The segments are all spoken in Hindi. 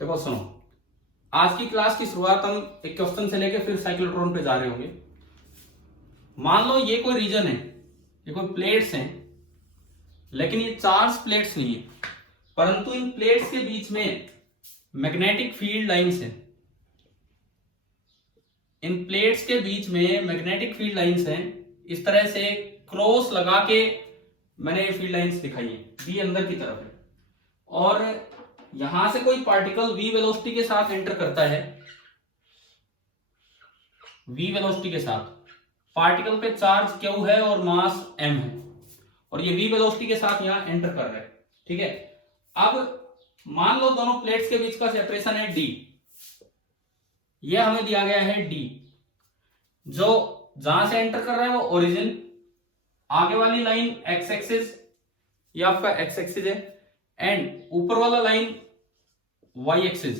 देखो सुनो, आज की क्लास की शुरुआत हम एक क्वेश्चन से लेके फिर साइक्लोट्रॉन पे जा रहे होंगे। मान लो ये कोई रीजन है, ये कोई प्लेट्स हैं, लेकिन ये चार्ज प्लेट्स नहीं है, परंतु इन प्लेट्स के बीच में मैग्नेटिक फील्ड लाइंस हैं। इन प्लेट्स के बीच में मैग्नेटिक फील्ड लाइंस हैं। इस तरह से क्रॉस लगा के मैंने ये फील्ड लाइंस दिखाई है, बी अंदर की तरफ है, और यहां से कोई पार्टिकल v वेलोसिटी के साथ एंटर करता है। v वेलोसिटी के साथ पार्टिकल पे चार्ज q है और मास m है, और ये v वेलोसिटी के साथ यहां एंटर कर रहा है। ठीक है, अब मान लो दोनों प्लेट्स के बीच का सेपरेशन है d, ये हमें दिया गया है d, जो जहां से एंटर कर रहा है वो ओरिजिन, आगे वाली लाइन x एक्सिस, ये आपका x एक्सिस है, एंड ऊपर वाला लाइन y एक्सिस,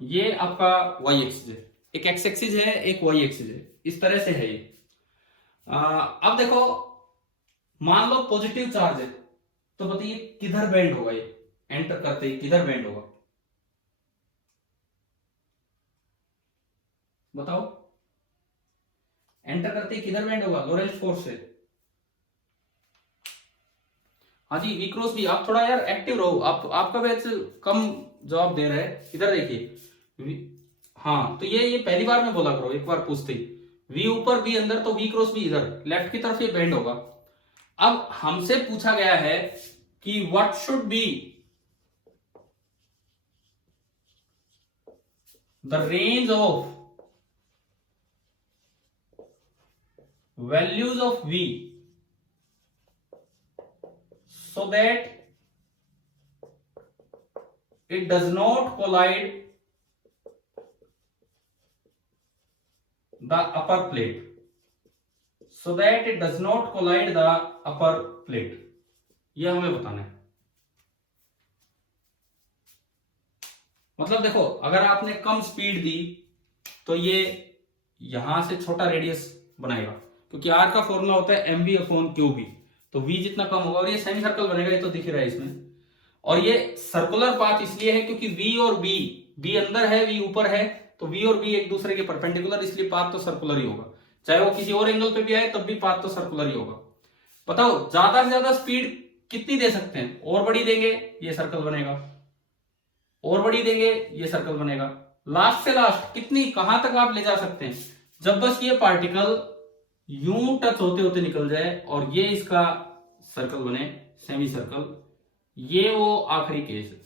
ये आपका y एक्सिस है। एक x एक्सिस है, एक y एक्सिस है, इस तरह से है ये। अब देखो, मान लो पॉजिटिव चार्ज है, तो बताइए किधर बेंड होगा, ये एंटर करते ही किधर बेंड होगा, बताओ। एंटर करते ही किधर बेंड होगा? लोरेंट्ज फोर्स से। हाँ जी, वी क्रॉस बी। आप थोड़ा यार एक्टिव रहो, आपका बैच कम जवाब दे रहा है। इधर देखिए, हाँ तो ये पहली बार में बोला करो, एक बार पूछते ही वी ऊपर बी अंदर, तो वी क्रॉस बी इधर लेफ्ट की तरफ ये बेंड होगा। अब हमसे पूछा गया है कि what should be the range of values of v so that it does not collide the upper plate, so that it does not collide the upper plate, यह हमें बताना है। मतलब देखो, अगर आपने कम स्पीड दी तो ये यहां से छोटा रेडियस बनाएगा, क्योंकि r का फॉर्मूला होता है mv/qb, तो v जितना कम होगा, और ये सेमी सर्कल बनेगा, ये तो दिख रहा है इसमें। और ये सर्कुलर पाथ इसलिए है क्योंकि v और b अंदर है, v ऊपर है, तो v और b एक दूसरे के परपेंडिकुलर, इसलिए पाथ तो सर्कुलर ही होगा। चाहे वो किसी और एंगल पे भी आए तब भी पाथ तो सर्कुलर ही होगा। बताओ ज्यादा से ज्यादा स्पीड कितनी दे सकते हैं? और बड़ी देंगे ये सर्कल बनेगा, और बड़ी देंगे ये सर्कल बनेगा। लास्ट से लास्ट कितनी, कहां तक आप ले जा सकते हैं? जब बस ये पार्टिकल यूं टच होते होते निकल जाए और ये इसका सर्कल बने, सेमी सर्कल, ये वो आखिरी केस है।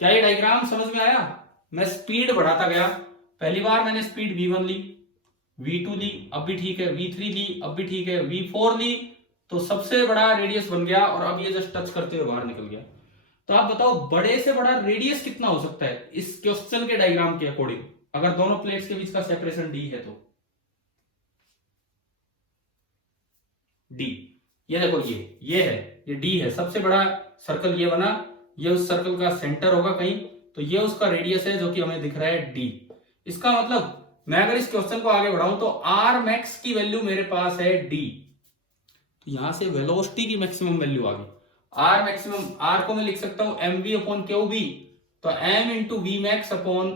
क्या ये डायग्राम समझ में आया? मैं स्पीड बढ़ाता गया, पहली बार मैंने स्पीड v1 ली, v2 ली, अब भी ठीक है, v3 ली, अब भी ठीक है, v4 ली, तो सबसे बड़ा रेडियस बन गया, और अब ये जस्ट टच करते हुए बाहर निकल गया। तो आप बताओ बड़े से बड़ा रेडियस कितना हो सकता है इस क्वेश्चन के डायग्राम के अकॉर्डिंग, अगर दोनों प्लेट्स के बीच का सेपरेशन d है तो? d, ये देखो, ये है, ये d है, सबसे बड़ा सर्कल ये बना, ये उस सर्कल का सेंटर होगा कहीं, तो ये उसका रेडियस है जो कि हमें दिख रहा है d। इसका मतलब मैं अगर इस क्वेश्चन को आगे बढ़ाऊं तो r मैक्स की वैल्यू मेरे पास है d, तो यहां से वेलोसिटी की मैक्सिमम वैल्यू आ गई। r मैक्सिमम, r को मैं लिख सकता हूं mv/qb, तो m into V max upon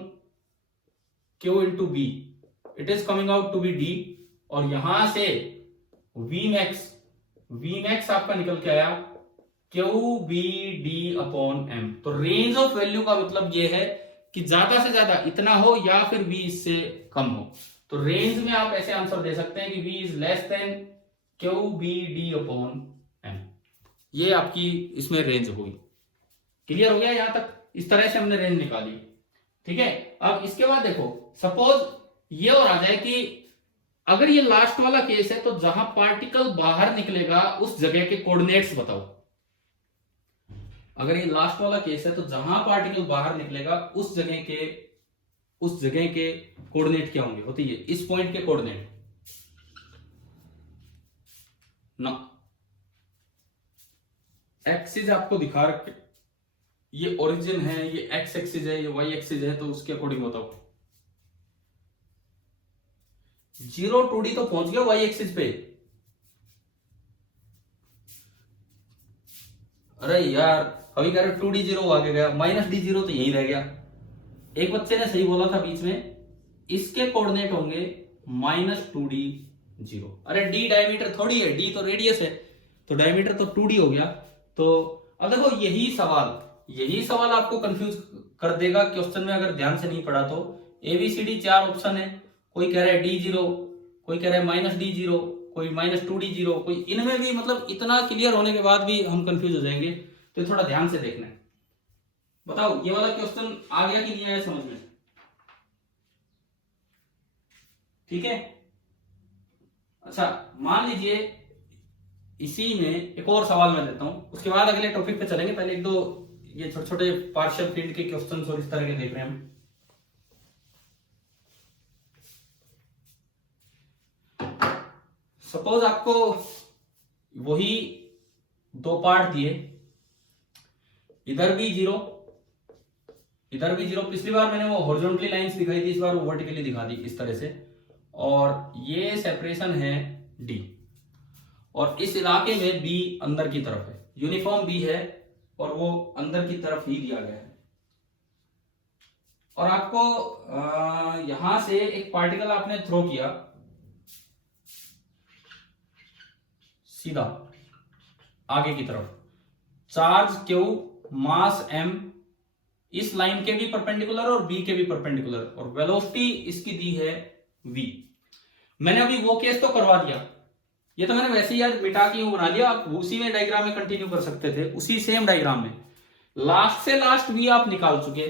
q into b, it is coming out to be d, और यहां से v मैक्स आपका निकल के आया qbd/m। तो रेंज ऑफ वैल्यू का मतलब ये है कि ज्यादा से ज्यादा इतना हो या फिर v इससे कम हो। तो रेंज में आप ऐसे आंसर दे सकते हैं कि v is less than qbd/m, ये आपकी इसमें रेंज होगी। क्लियर हो गया यहां तक? इस तरह से हमने रेंज निकाली। ठीक है, अब इसके बाद देखो, सपोज ये और आ जाए कि अगर ये लास्ट वाला केस है, तो जहां पार्टिकल बाहर निकलेगा उस जगह के कोऑर्डिनेट्स बताओ। अगर ये लास्ट वाला केस है, तो जहां पार्टिकल बाहर निकलेगा उस जगह के कोऑर्डिनेट क्या होंगे? होती है इस पॉइंट के कोऑर्डिनेट ना, एक्सिस आपको दिखा रखे, ये ओरिजिन है, ये एक्स एक्सिस है, ये वाई एक्सिस है, तो उसके अकॉर्डिंग बताओ। 0 2D तो पहुंच गया वाई एक्सिस पे, अरे यार अभी कह रहे 2d0 आगे गया, -d0 तो यही रह गया। एक बच्चे ने सही बोला था बीच में, इसके कोऑर्डिनेट होंगे -2d0। अरे d डायमीटर थोड़ी है, d तो रेडियस है, तो डायमीटर तो 2d हो गया। तो अब देखो यही सवाल आपको कंफ्यूज कर देगा क्वेश्चन में अगर ध्यान से नहीं पढ़ा तो। ABCD 4 ऑप्शन है, कोई कह रहा है d0, कोई कह रहा है -d0, कोई -2d0, कोई इनमें भी मतलब इतना क्लियर होने के बाद भी हम कंफ्यूज हो जाएंगे, तो थोड़ा ध्यान से देखना है। बताओ ये वाला क्वेश्चन आ गया कि नहीं आया समझ में? ठीक है। अच्छा मान लीजिए इसी में एक और सवाल मैं देता हूं, उसके बाद अगले टॉपिक पे चलेंगे। पहले एक दो ये छोटे छोटे पार्शियल फील्ड के क्वेश्चन और इस तरह के देख रहे हैं हम। सपोज आपको वही दो पार्ट दिए, इधर भी जीरो, इधर भी जीरो। पिछली बार मैंने वो हॉरिजॉन्टली लाइंस दिखाई थी, इस बार वो वर्टिकली दिखा दी इस तरह से। और ये सेपरेशन है D, और इस इलाके में B अंदर की तरफ है, यूनिफॉर्म B है और वो अंदर की तरफ ही दिया गया है। और आपको यहां से एक पार्टिकल आपने थ्रो किया सीधा आगे की तरफ, चार्ज Q, मास M, इस लाइन के भी परपेंडिकुलर और B के भी परपेंडिकुलर, और वेलोसिटी इसकी दी है V। मैंने अभी वो केस तो करवा दिया, ये तो मैंने वैसे ही यार मिटा के बना लिया, आप उसी में डायग्राम में कंटिन्यू कर सकते थे, उसी सेम डायग्राम में। लास्ट से लास्ट V आप निकाल चुके,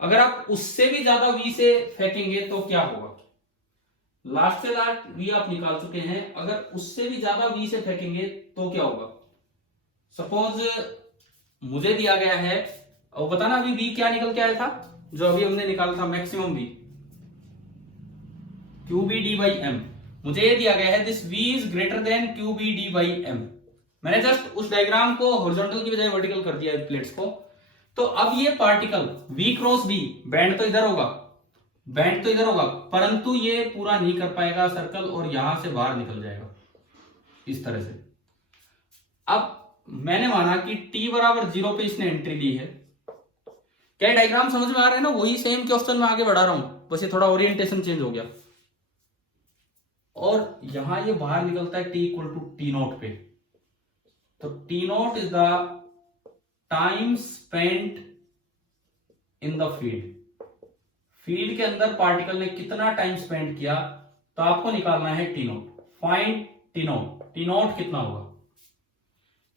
अगर आप उससे भी ज्यादा V से फेंकेंगे तो क्या होगा? लास्ट से लास्ट V आप निकाल चुके हैं, अगर उससे भी ज्यादा V से फेंकेंगे तो क्या होगा? सपोज मुझे दिया गया है, और बताना अभी V क्या निकल के आया था जो अभी हमने निकाला था, मैक्सिमम V QBD/m। मुझे ये दिया गया है this V is greater than QBD/m। मैंने जस्ट उस डायग्राम को हॉरिजॉन्टल की बजाय वर्टिकल कर दिया है प्लेट्स को। तो अब ये particle V cross B, band तो इधर होगा, बैंड तो इधर होगा, परंतु ये पूरा नहीं कर पाएगा सर्कल और यहां से बाहर निकल जाएगा इस तरह से। अब मैंने माना कि t बराबर 0 पे इसने एंट्री ली है। क्या डायग्राम समझ में आ रहा है ना? वही सेम क्वेश्चन में आगे बढ़ा रहा हूं, बस ये थोड़ा ओरिएंटेशन चेंज हो गया। और यहां ये बाहर निकलता है t इक्वल टू T0 पे, तो T0 is the time spent in the field. Field के अंदर पार्टिकल ने कितना टाइम स्पेंड किया, तो आपको निकालना है T0। फाइंड T0, T0 कितना होगा?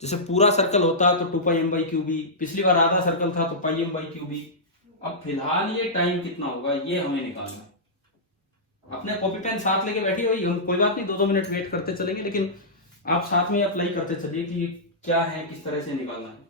जैसे पूरा सर्कल होता तो 2πm/qb, पिछली बार आधा सर्कल था तो πm/qb। अब फिलहाल ये टाइम कितना होगा ये हमें निकालना है। अपने कॉपी पेन साथ लेके बैठी हुई, हम कोई बात नहीं 2-2 मिनट वेट करते चलेंगे, लेकिन आप साथ में अप्लाई करते चलिए कि क्या है, किस तरह से निकालना है।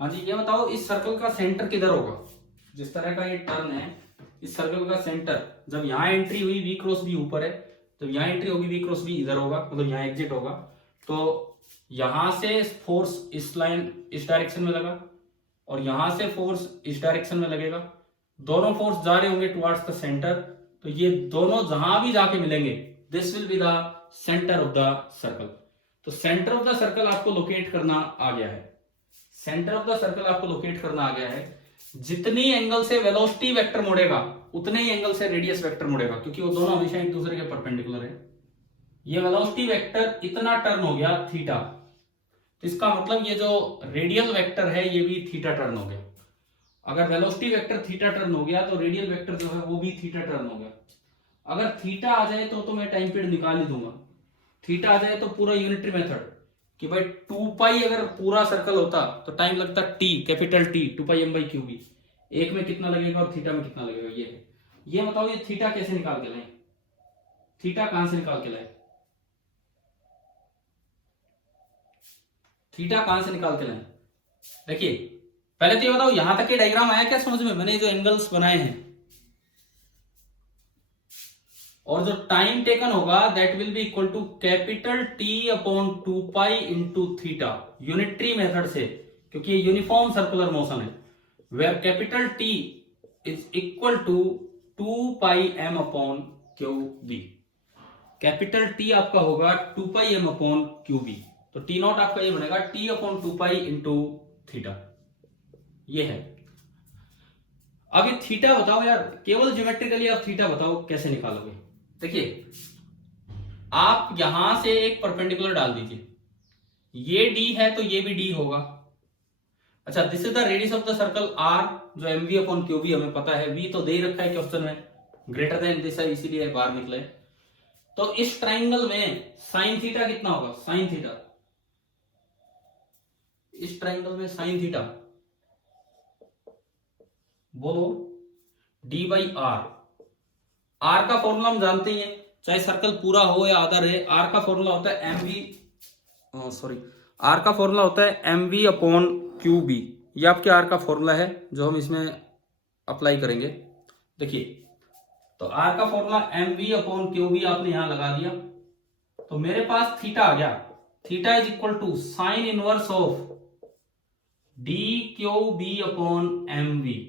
हाँ जी, ये बताओ इस सर्कल का सेंटर किधर होगा? जिस तरह का ये टर्न है, इस सर्कल का सेंटर, जब यहां एंट्री हुई V क्रॉस B ऊपर है, तो यहां एंट्री होगी V क्रॉस B इधर होगा, मतलब यहां एग्जिट होगा। तो यहां से फोर्स इस लाइन इस डायरेक्शन में लगा और यहां से फोर्स इस डायरेक्शन में लगेगा, दोनों फोर्स जा रहे होंगे टुवर्ड्स द सेंटर। तो ये दोनों जहां भी जाके मिलेंगे, this will be the centre of the circle. तो सेंटर ऑफ द सर्कल आपको लोकेट करना आ गया है, सेंटर ऑफ द सर्कल आपको लोकेट करना आ गया है। जितनी एंगल से वेलोसिटी वेक्टर मुड़ेगा उतने ही एंगल से रेडियस वेक्टर मुड़ेगा, क्योंकि वो दोनों हमेशा एक दूसरे के परपेंडिकुलर है। ये वेलोसिटी वेक्टर इतना टर्न हो गया थीटा, तो इसका मतलब ये जो रेडियल वेक्टर है ये भी थीटा टर्न हो गया। अगर वेलोसिटी वेक्टर थीटा टर्न हो गया तो रेडियल वेक्टर जो है वो भी थीटा टर्न हो गया। अगर थीटा आ जाए तो मैं टाइम पीरियड निकाल ही दूंगा। थीटा आ जाए तो पूरा यूनिटरी मेथड कि भाई 2π अगर पूरा सर्कल होता तो टाइम लगता T, कैपिटल T, 2πm/qb। एक में कितना लगेगा और थीटा में कितना लगेगा ये है। ये बताओ ये थीटा कैसे निकाल के लाए? थीटा कहां से निकाल के लाए? थीटा कहां से निकाल के लाए? देखिए पहले तो ये बताओ यहां तक के डायग्राम आया क्या समझ में? मैंने जो एंगल्स बनाए हैं, और जो टाइम टेकन होगा that will be equal to capital T upon 2 pi into theta, unitary method से, क्योंकि ये यूनिफॉर्म सर्कुलर मोशन है, where capital T is equal to 2 pi M upon Q B. Capital T आपका होगा 2 pi M upon Q B, तो टी नॉट आपका ये बनेगा T upon 2 pi into theta, ये है। अब ये थीटा बताओ यार, केवल ज्योमेट्रिकली आप थीटा बताओ कैसे निकालोगे। देखिए आप यहां से एक परपेंडिकुलर डाल दीजिए, ये डी है तो ये भी डी होगा। अच्छा, this is the radius of the circle r, जो m we upon Q b हमें पता है, वी तो दे रखा है क्वेश्चन में, ग्रेटर देन दिस है इसीलिए बाहर निकले। तो इस ट्राइंगल में साइन थीटा कितना होगा, साइन थीटा, इस ट्राइंगल में साइन थीटा बोलो डी बाई आर। आर का फॉर्मूला हम जानते ही हैं, चाहे सर्कल पूरा हो या आधा रहे, आर का फॉर्मूला होता है एम वी, सॉरी, आर का फॉर्मूला होता है M we upon Q B. ये आपके आर का फॉर्मूला है जो हम इसमें अप्लाई करेंगे। देखिए तो आर का formula M we upon Q B आपने यहां लगा दिया, तो मेरे पास थीटा आ गया, theta is equal to sine inverse of D Q B upon M V.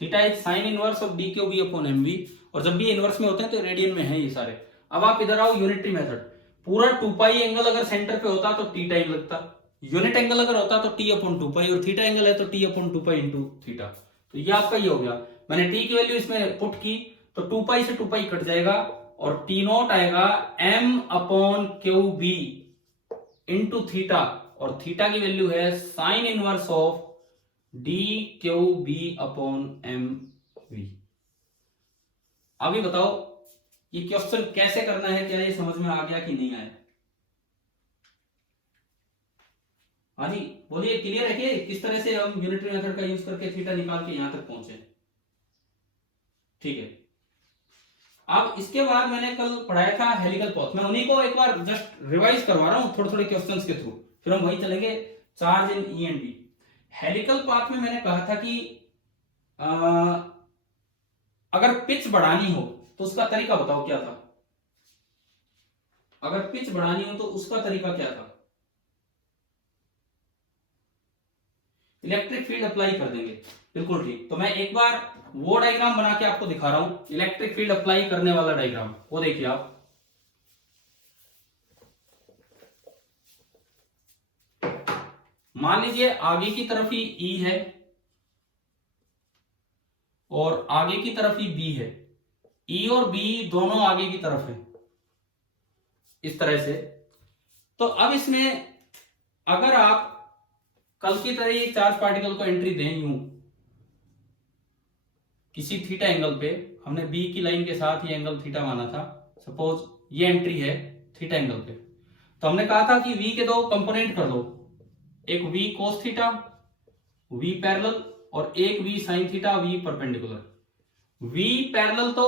Theta is sine inverse of D Q B upon M V, और जब भी इनवर्स में होते हैं तो रेडियन में है ये सारे। अब आप इधर आओ, यूनिटरी मेथड, पूरा 2 पाई एंगल अगर सेंटर पे होता तो टी टाइम लगता, यूनिट एंगल अगर होता तो टी अपॉन 2 पाई, और थीटा एंगल है तो T upon 2 pi into theta. तो ये आपका ये हो गया, मैंने टी की वैल्यू इसमें पुट की तो 2 पाई से 2 पाई कट जाएगा, और टी नॉट आएगा M upon Q B into theta, और थीटा की वैल्यू है sine inverse of D Q B upon M V. अभी बताओ ये क्वेश्चन कैसे करना है, क्या ये समझ में आ गया कि नहीं आया? हाँ जी बोलिए, क्लियर है कि किस तरह से हम यूनिटरी मेथड का यूज करके थीटा निकाल के यहां तक पहुंचे? ठीक है। अब इसके बाद मैंने कल पढ़ाया था हेलिकल पाथ, मैं उन्हीं को एक बार जस्ट रिवाइज करवा रहा हूं थोड़े थोड़े क्वेश्चंस के थ्रू, फिर हम वही चलेंगे, charge in E and B. Helical path में मैंने कहा था कि अगर पिच बढ़ानी हो तो उसका तरीका बताओ क्या था, अगर पिच बढ़ानी हो तो उसका तरीका क्या था? इलेक्ट्रिक फील्ड अप्लाई कर देंगे, बिल्कुल ठीक। तो मैं एक बार वो डायग्राम बना के आपको दिखा रहा हूं, इलेक्ट्रिक फील्ड अप्लाई करने वाला डायग्राम, वो देखिए आप। मान लीजिए आगे की तरफ ही ई है और आगे की तरफ ही बी है, ई और बी दोनों आगे की तरफ है इस तरह से। तो अब इसमें अगर आप कल की तरह एक चार्ज पार्टिकल को एंट्री दें यूं किसी थीटा एंगल पे, हमने बी की लाइन के साथ ये एंगल थीटा माना था, सपोज ये एंट्री है थीटा एंगल पे, तो हमने कहा था कि वी के दो कंपोनेंट कर दो, एक V cos theta V parallel और एक V sine theta V perpendicular. V parallel तो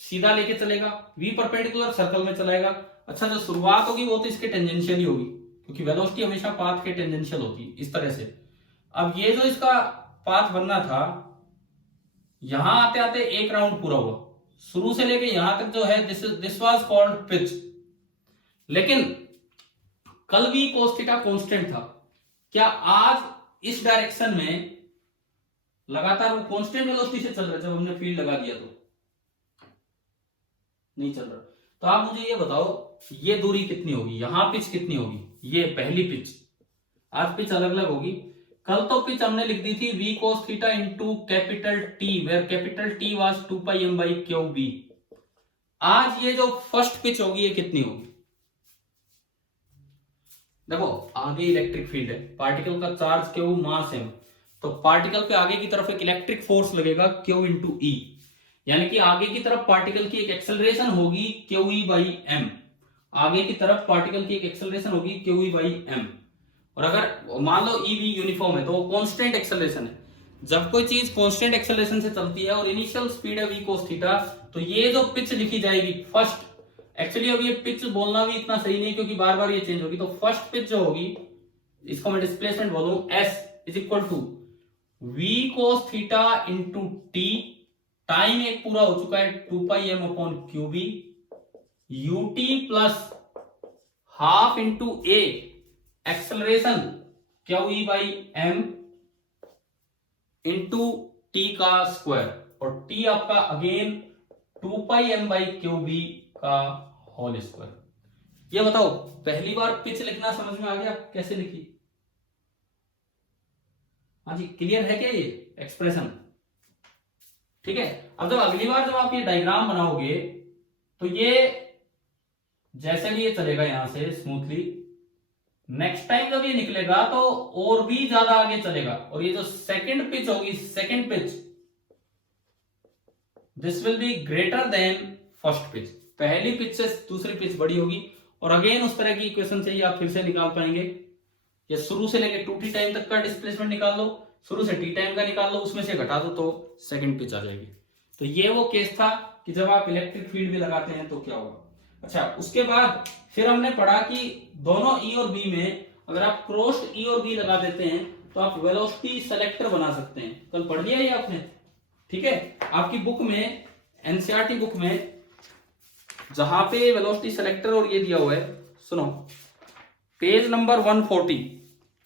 सीधा लेके चलेगा, वी परपेंडिकुलर सर्कल में चलाएगा। अच्छा, जो शुरुआत होगी वो तो इसके टेंजेंशियल ही होगी, क्योंकि वेलोसिटी हमेशा पाथ के टेंजेंशियल होती है इस तरह से। अब ये जो इसका पाथ बनना था, यहां आते आते एक राउंड पूरा हुआ, शुरू से लेके यहां तक जो है दिस वाज कॉल्ड पिच। लेकिन कल भी कोस थीटा कांस्टेंट था, क्या आज इस डायरेक्शन में लगातार वो कांस्टेंट वेलोसिटी से चल रहा है? जब हमने फील्ड लगा दिया तो नहीं चल रहा। तो आप मुझे ये बताओ ये दूरी कितनी होगी, यहां पिच कितनी होगी? ये पहली पिच, आज पिच अलग अलग होगी। कल तो पिच हमने लिख दी थी v cos theta into capital T, where capital T was 2 pi m by Q B. आज ये जो फर्स्ट पिच होगी ये कितनी होगी? देखो आगे इलेक्ट्रिक फील्ड है, पार्टिकल का चार्ज क्यू, मास m, तो पार्टिकल पे आगे की तरफ एक इलेक्ट्रिक फोर्स लगेगा क्यू इंटू ई, यानी कि आगे की तरफ पार्टिकल की एक एक्सेलरेशन होगी क्यू ई बाई एम, आगे की तरफ पार्टिकल की एक एक्सेलरेशन होगी क्यू ई बाई एम। और अगर मान लो ई भी यूनिफॉर्म है तो वो कांस्टेंट एक्सेलरेशन है। जब कोई चीज कांस्टेंट एक्सेलरेशन से चलती है और इनिशियल स्पीड है v cos थीटा, तो ये जो पिच लिखी जाएगी फर्स्ट, एक्चुअली अब ये पिच बोलना भी इतना सही नहीं क्योंकि बार बार ये चेंज होगी, तो फर्स्ट पिच जो होगी इसको मैं डिस्प्लेसमेंट बोलूं s is equal to v cos theta into t time एक पूरा हो चुका है 2πm/qb ut plus half into a acceleration QE/m into t का स्क्वायर, और टी आपका अगेन 2πm/qb का होल स्क्वायर। ये बताओ पहली बार पिच लिखना समझ में आ गया कैसे लिखी? हाँ जी, क्लियर है क्या ये एक्सप्रेशन? ठीक है। अब जब अगली बार जब आप ये डायग्राम बनाओगे तो ये जैसे भी ये चलेगा यहां से स्मूथली, नेक्स्ट टाइम जब ये निकलेगा तो और भी ज्यादा आगे चलेगा, और ये जो सेकंड पिच होगी, second pitch, this will be greater than first pitch. पहली पिच से दूसरी पिच बड़ी होगी, और अगेन उस तरह की इक्वेशन चाहिए आप फिर से निकाल पाएंगे। या शुरू से लेके 2t टाइम तक का डिस्प्लेसमेंट निकाल लो, शुरू से t टाइम का निकाल लो, उसमें से घटा दो तो सेकंड पिच आ जाएगी। तो ये वो केस था कि जब आप इलेक्ट्रिक फील्ड भी लगाते हैं तो क्या होगा। अच्छा, उसके बाद फिर हमने पढ़ा कि दोनों E और B में अगर आप क्रॉस्ड E और B लगा देते हैं तो आप वेलोसिटी सेलेक्टर बना सकते हैं। कल पढ़ लिया ये आपने, ठीक है। आपकी बुक में, एनसीईआरटी बुक में जहां पे वेलोसिटी सेलेक्टर और ये दिया हुआ है, सुनो, पेज नंबर 140,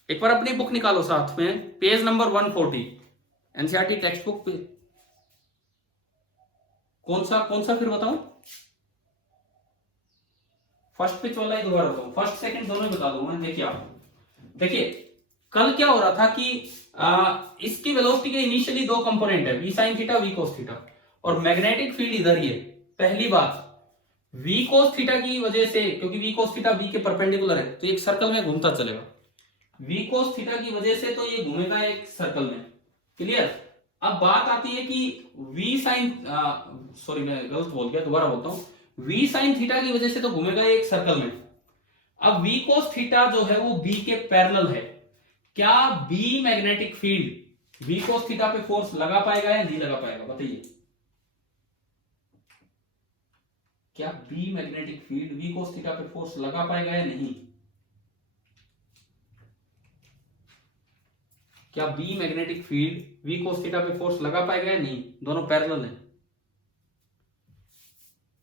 एक बार अपनी बुक निकालो साथ में, page number 140 NCERT text book पे। कौन सा फिर बताऊं? फर्स्ट पिच वाला ही दोबारा बताऊं, फर्स्ट सेकंड दोनों बता दूंगा। देखिए आप, देखिए कल क्या हो रहा था कि इसकी वेलोसिटी के इनिशियली दो कंपोनेंट है, V sine theta, V cos theta, और मैग्नेटिक फील्ड इधर ही है। पहली बात, वी कोस थीटा की वजह से, क्योंकि वी कोस थीटा वी के परपेंडिकुलर है तो एक सर्कल में घूमता चलेगा, वी कोस थीटा की वजह से तो ये घूमेगा एक सर्कल में। क्लियर? अब बात आती है कि वी साइन, सॉरी मैं गलत बोल गया, दोबारा बोलता हूं, वी साइन थीटा की वजह से तो घूमेगा एक सर्कल में। अब वी कोस थीटा जो है वो बी के पैरेलल है। क्या B magnetic field V cos theta पे फोर्स लगा पाएगा या नहीं लगा पाएगा? बताइए, क्या B magnetic field V cos theta पे फोर्स लगा पाएगा या नहीं? क्या B magnetic field V cos theta पे फोर्स लगा पाएगा या नहीं? दोनों पैरेलल हैं,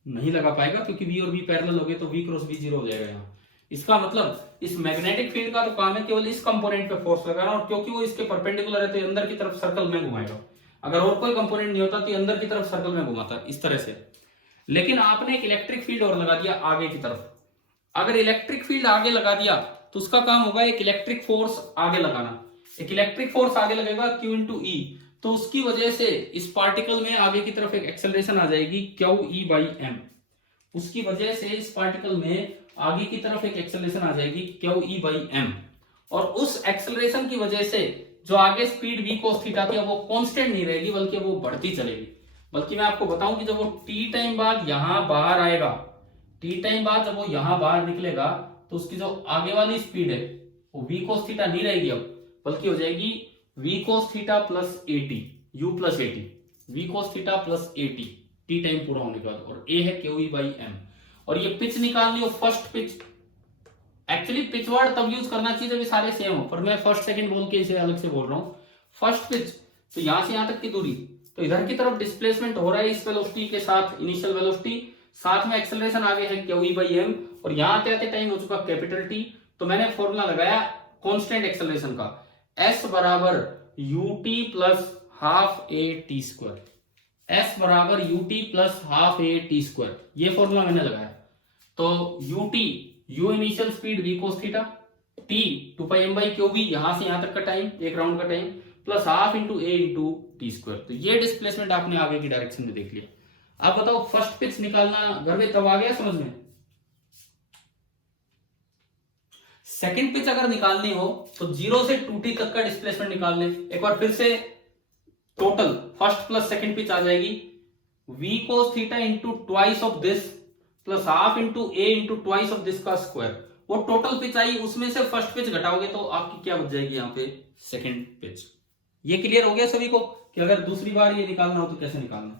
नहीं लगा पाएगा, क्योंकि v और v पैरेलल हो गए तो v क्रॉस v 0 हो जाएगा यहाँ। इसका मतलब इस मैग्नेटिक फील्ड का तो काम है केवल इस कंपोनेंट पे फोर्स लगाना, और क्योंकि वो इसके परपेंडिकुलर है तो अंदर की तरफ सर्कल में घुमाएगा। अगर और कोई कंपोनेंट नहीं होता तो अंदर की तरफ सर्कल में घुमाता, इस तरह से। लेकिन आपने एक इलेक्ट्रिक फील्ड और लगा दिया आगे की तरफ। अगर इलेक्ट्रिक फील्ड आगे लगा दिया तो उसका काम होगा एक इलेक्ट्रिक फोर्स आगे लगाना। एक इलेक्ट्रिक फोर्स आगे लगेगा Q इंटू E, तो उसकी वजह से इस पार्टिकल में आगे की तरफ एक एक्सेलरेशन आ जाएगी QE/m। उसकी वजह से इस पार्टिकल में आगे की तरफ एक एक्सेलरेशन आ जाएगी QE/m, और उस एक्सेलरेशन की वजह से जो आगे स्पीड v cos थीटा थी वो कांस्टेंट नहीं रहेगी, बल्कि वो बढ़ती चलेगी। बल्कि मैं आपको बताऊं कि जब वो t टाइम बाद यहां बाहर आएगा, t टाइम बाद जब वो यहां बाहर निकलेगा तो उसकी जो आगे वाली स्पीड है वो v cos थीटा नहीं रहेगी अब, बल्कि हो जाएगी v cos theta plus at, u plus at, v cos theta plus at, t time पूरा होने के बाद, और a है QE/m। और ये पिच निकालनी हो, first pitch, actually pitch word तब यूज करना चाहिए जब ये सारे सेम हो, पर मैं फर्स्ट सेकंड बोल के इसे अलग से बोल रहा हूं। फर्स्ट पिच, तो यहां से यहां तक की दूरी, तो इधर की तरफ डिस्प्लेसमेंट हो रहा है इस वेलोसिटी के साथ, इनिशियल वेलोसिटी, साथ में एक्सेलरेशन आगे है QE/m, और यहां आते आते टाइम हो चुका कैपिटल T। तो मैंने फॉर्मूला लगाया कांस्टेंट एक्सेलरेशन का, S बराबर ut plus half a t square, S बराबर ut plus half a t square, ये फॉर्मूला मैंने लगाया। तो ut, u initial speed v cos theta, t 2πm/qb, यहां से यहां तक का टाइम, एक राउंड का time, plus half into a into T square. तो ये डिस्प्लेसमेंट आपने आगे की डायरेक्शन में देख लिया। आप बताओ फर्स्ट पिच निकालना घर में तब आ गया समझ में? सेकंड पिच अगर निकालनी हो तो 0 से 2t तक का डिस्प्लेसमेंट निकाल लें। एक बार फिर से total first plus second pitch आ जाएगी, v cos theta into twice of this plus half into a into twice of this का स्क्वायर। वो टोटल पिच आई, उसमें से फर्स्ट पिच घटाओगे तो आपकी क्या बच जाएगी यहाँ पे? Second pitch. ये क्लियर हो गया सभी को कि अगर दूसरी बार ये निकालना हो तो कैसे निकालना?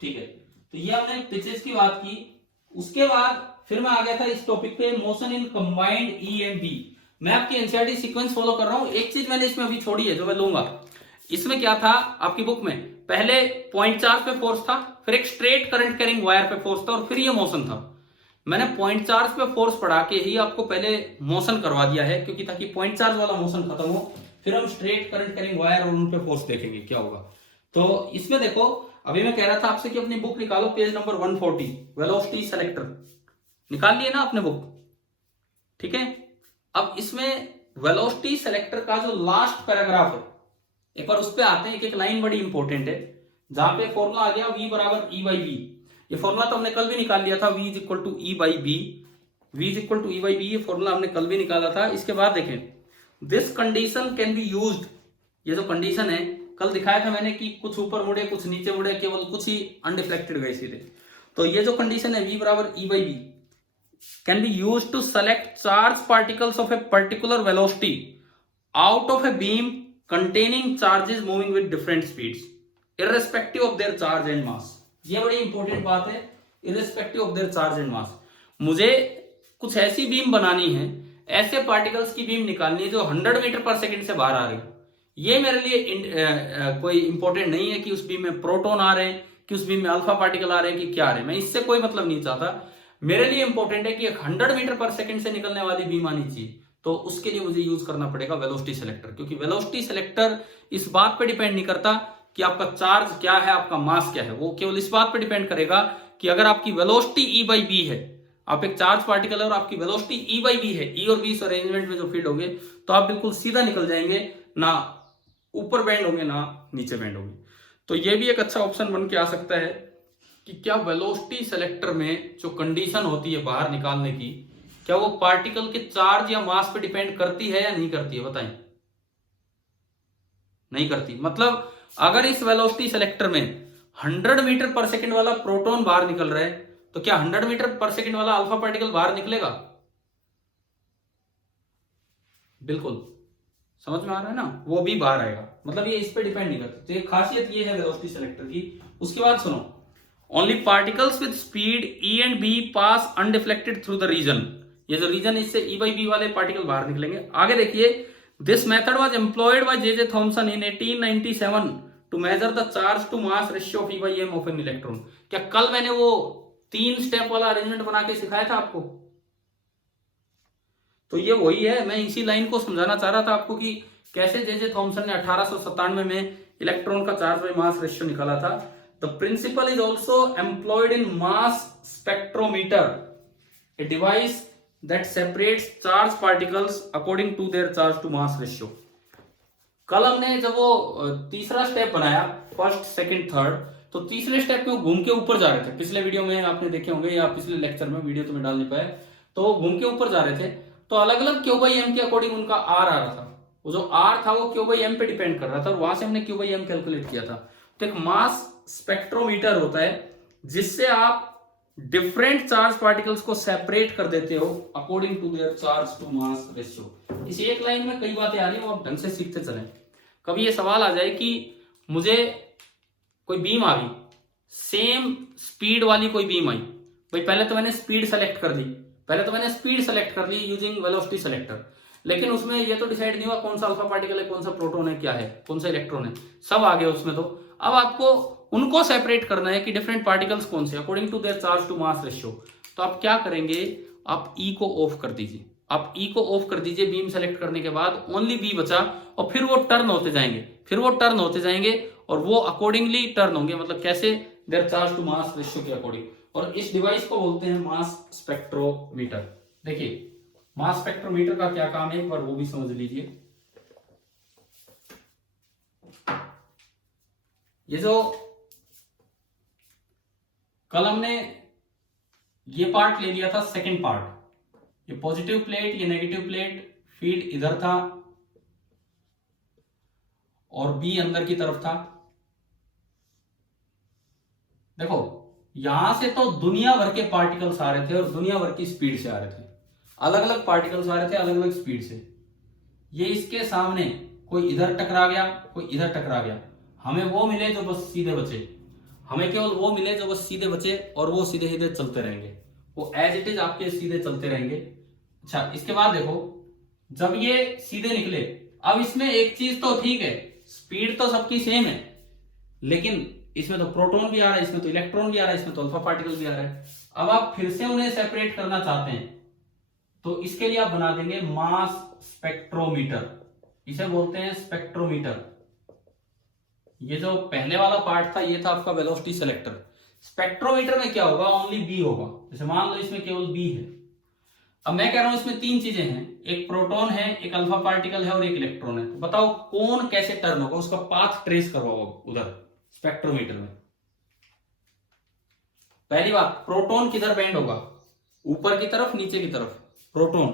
ठीक है, तो ये हमने पिचेस की बात की। उसके बाद फिर मैं आ गया था इस टॉपिक पे, motion in combined E and B। मैं आपकी एनसीईआरटी सीक्वेंस फॉलो कर रहा हूं। एक चीज मैंने इसमें अभी छोड़ी है जो मैं लूंगा, इसमें क्या था आपकी बुक में, पहले पॉइंट चार्ज पे फोर्स था, फिर एक स्ट्रेट करंट कैरिंग वायर पे फोर्स था, और फिर ये मोशन था। मैंने पॉइंट चार्ज पे फोर्स पढ़ा के ही आपको पहले मोशन करवा दिया है, क्योंकि ताकि पॉइंट चार्ज वाला मोशन खत्म हो, फिर हम स्ट्रेट करंट कैरिंग वायर और उन पे फोर्स देखेंगे क्या होगा। तो इसमें देखो, अभी मैं कह रहा था आपसे कि अपनी बुक निकालो, पेज नंबर 140, वेलोसिटी सेलेक्टर निकाल लिए ना आपने बुक, ठीक है। अब इसमें वेलोसिटी सेलेक्टर का जो लास्ट पैराग्राफ है, एक बार उस पे आते हैं, एक एक लाइन बड़ी इंपॉर्टेंट है, जहां पे फॉर्मूला आ गया v बराबर e बाई बी। ये फॉर्मूला तो हमने कल भी निकाल लिया था, v is equal to E by B, v is equal to E by B, ये फॉर्मूला हमने कल भी निकाला था। इसके बाद देखें, this condition can be used, ये जो कंडीशन है कल दिखाया था मैंने कि कुछ ऊपर मुड़े कुछ नीचे मुड़े, केवल कुछ ही अनडिफ्लेक्टेड गए सीधे। तो ये जो कंडीशन है v बराबर e by B can be used to select charge particles of a particular velocity out of a beam containing charges moving with different speeds irrespective of their charge and mass। ये बड़ी इंपॉर्टेंट बात है, irrespective of their charge and mass। मुझे कुछ ऐसी बीम बनानी है, ऐसे पार्टिकल्स की बीम निकालनी है जो 100 मीटर पर सेकंड से बाहर आ रही है। ये मेरे लिए कोई इंपॉर्टेंट नहीं है कि उस बीम में प्रोटॉन आ रहे हैं, कि उस बीम में अल्फा पार्टिकल आ रहे हैं, कि क्या आ रहे हैं, मैं इससे कोई मतलब नहीं चाहता। मेरे लिए इंपॉर्टेंट है कि 100 मीटर पर सेकंड से निकलने वाली बीम आनी चाहिए। तो उसके लिए मुझे यूज करना पड़ेगा वेलोसिटी सेलेक्टर, क्योंकि वेलोसिटी सेलेक्टर इस बात पे डिपेंड नहीं करता कि आपका चार्ज क्या है, आपका मास क्या है, वो केवल इस बात पे डिपेंड करेगा कि अगर आपकी वेलोसिटी ई बाई बी है, आप एक चार्ज पार्टिकल है और आपकी वेलोसिटी ई बाई बी है, ई और बी इस अरेंजमेंट में जो फील्ड होंगे, तो आप बिल्कुल सीधा निकल जाएंगे, ना ऊपर बैंड होंगे ना नीचे बैंड होंगे। तो ये भी एक अच्छा ऑप्शन बन के आ सकता है कि क्या वेलोसिटी सेलेक्टर में जो कंडीशन होती है बाहर निकालने की, क्या वो पार्टिकल के चार्ज या मास पे डिपेंड करती है या नहीं करती है, बताएं। नहीं करती। मतलब अगर इस वेलोसिटी सेलेक्टर में 100 मीटर पर सेकंड वाला प्रोटॉन बाहर निकल रहा है, तो क्या 100 मीटर पर सेकंड वाला अल्फा पार्टिकल बाहर निकलेगा? बिल्कुल, समझ में आ रहा है ना, वो भी बाहर आएगा। मतलब ये इस पे डिपेंड नहीं करता। तो ये खासियत ये है वेलोसिटी सेलेक्टर की। उसके बाद सुनो, only particles with speed E and B pass undeflected through the region. ये जो रीजन, इससे ई बाई बी वाले पार्टिकल बाहर निकलेंगे। आगे देखिए, this method was employed by J Thomson in 1897 to measure the charge to mass ratio of E by M of an electron. क्या कल मैंने वो 3 स्टेप वाला अरेंजमेंट बना के सिखाया था आपको? तो ये वही है, मैं इसी लाइन को समझाना चाह रहा था आपको कि कैसे जे थॉमसन ने 1897 में इलेक्ट्रॉन का चार्ज बाय मास रेशियो निकाला था। The principle is also employed in mass spectrometer, a device that separates charged particles according to their charge to mass ratio। कल हमने जब वो तीसरा स्टेप बनाया, फर्स्ट सेकंड थर्ड, तो तीसरे स्टेप में वो घूम के ऊपर जा रहे थे। पिछले वीडियो में आपने देखे होंगे या पिछले लेक्चर में, वीडियो तो मैं डाल नहीं पाया, तो घूम के ऊपर जा रहे थे। तो अलग अलग क्यू बाई एम के अकॉर्डिंग उनका आर आ रहा था। वो जो आर था वो क्यू बाई एम पे डिपेंड कर रहा था, और वहां से हमने क्यू बाई एम कैलकुलेट किया था। तो एक मास स्पेक्ट्रोमीटर होता है जिससे आप डिफरेंट चार्ज पार्टिकल्स को सेपरेट कर देते हो according to their charge to mass ratio. इस एक लाइन में कई बातें आ रही हैं, आप ढंग से सीखते चलें। कभी ये सवाल आ जाए कि मुझे कोई बीम आ गई, सेम स्पीड वाली कोई बीम आई, भाई पहले तो मैंने स्पीड सेलेक्ट कर ली यूजिंग वेलोसिटी सेलेक्टर, लेकिन उसमें ये तो डिसाइड नहीं हुआ कौन सा अल्फा पार्टिकल है, कौन सा प्रोटॉन है, क्या है, कौन सा इलेक्ट्रॉन है, सब आ गया उसमें। तो अब आपको उनको सेपरेट करना है कि डिफरेंट पार्टिकल्स कौन से according to their charge to mass ratio. तो आप क्या करेंगे, आप ई को ऑफ कर दीजिए। आप ई को ऑफ कर दीजिए बीम सेलेक्ट करने के बाद, ओनली बी बचा, और फिर वो टर्न होते जाएंगे और वो अकॉर्डिंगली टर्न होंगे। मतलब कैसे, their charge to mass ratio के अकॉर्डिंग। और इस डिवाइस को बोलते हैं मास स्पेक्ट्रोमीटर। देखिए मास स्पेक्ट्रोमीटर का क्या काम है, एक बार वो भी समझ लीजिए। ये जो कल हमने ये पार्ट ले लिया था, सेकंड पार्ट, ये पॉजिटिव प्लेट, ये नेगेटिव प्लेट, फीड इधर था और बी अंदर की तरफ था। देखो यहां से तो दुनिया भर के पार्टिकल्स आ रहे थे और दुनिया भर की स्पीड से आ रहे थे, अलग अलग पार्टिकल्स आ रहे थे अलग अलग स्पीड से। ये इसके सामने कोई इधर टकरा गया, कोई इधर टकरा गया, हमें वो मिले जो बस सीधे बचे, हमें केवल वो मिले जो बस सीधे बचे, और वो सीधे सीधे चलते रहेंगे, वो एज इट इज आपके सीधे चलते रहेंगे। अच्छा इसके बाद देखो, जब ये सीधे निकले, अब इसमें एक चीज तो ठीक है स्पीड तो सबकी सेम है, लेकिन इसमें तो प्रोटॉन भी आ रहा है, इसमें तो इलेक्ट्रॉन भी आ रहा है, इसमें तो अल्फा पार्टिकल भी आ रहा है। अब आप फिर से उन्हें सेपरेट करना चाहते हैं तो इसके लिए आप बना देंगे मास स्पेक्ट्रोमीटर, इसे बोलते हैं स्पेक्ट्रोमीटर। ये जो पहले वाला पार्ट था ये था आपका वेलोसिटी सिलेक्टर। स्पेक्ट्रोमीटर में क्या होगा, ओनली बी होगा। जैसे मान लो इसमें केवल बी है। अब मैं कह रहा हूं इसमें तीन चीजें हैं, एक प्रोटॉन है, एक अल्फा पार्टिकल है और एक इलेक्ट्रॉन है। तो बताओ कौन कैसे टर्न होगा, उसका पाथ ट्रेस करवाओ उधर स्पेक्ट्रोमीटर में। पहली बात, प्रोटॉन किधर बेंड होगा, ऊपर की तरफ नीचे की तरफ। प्रोटॉन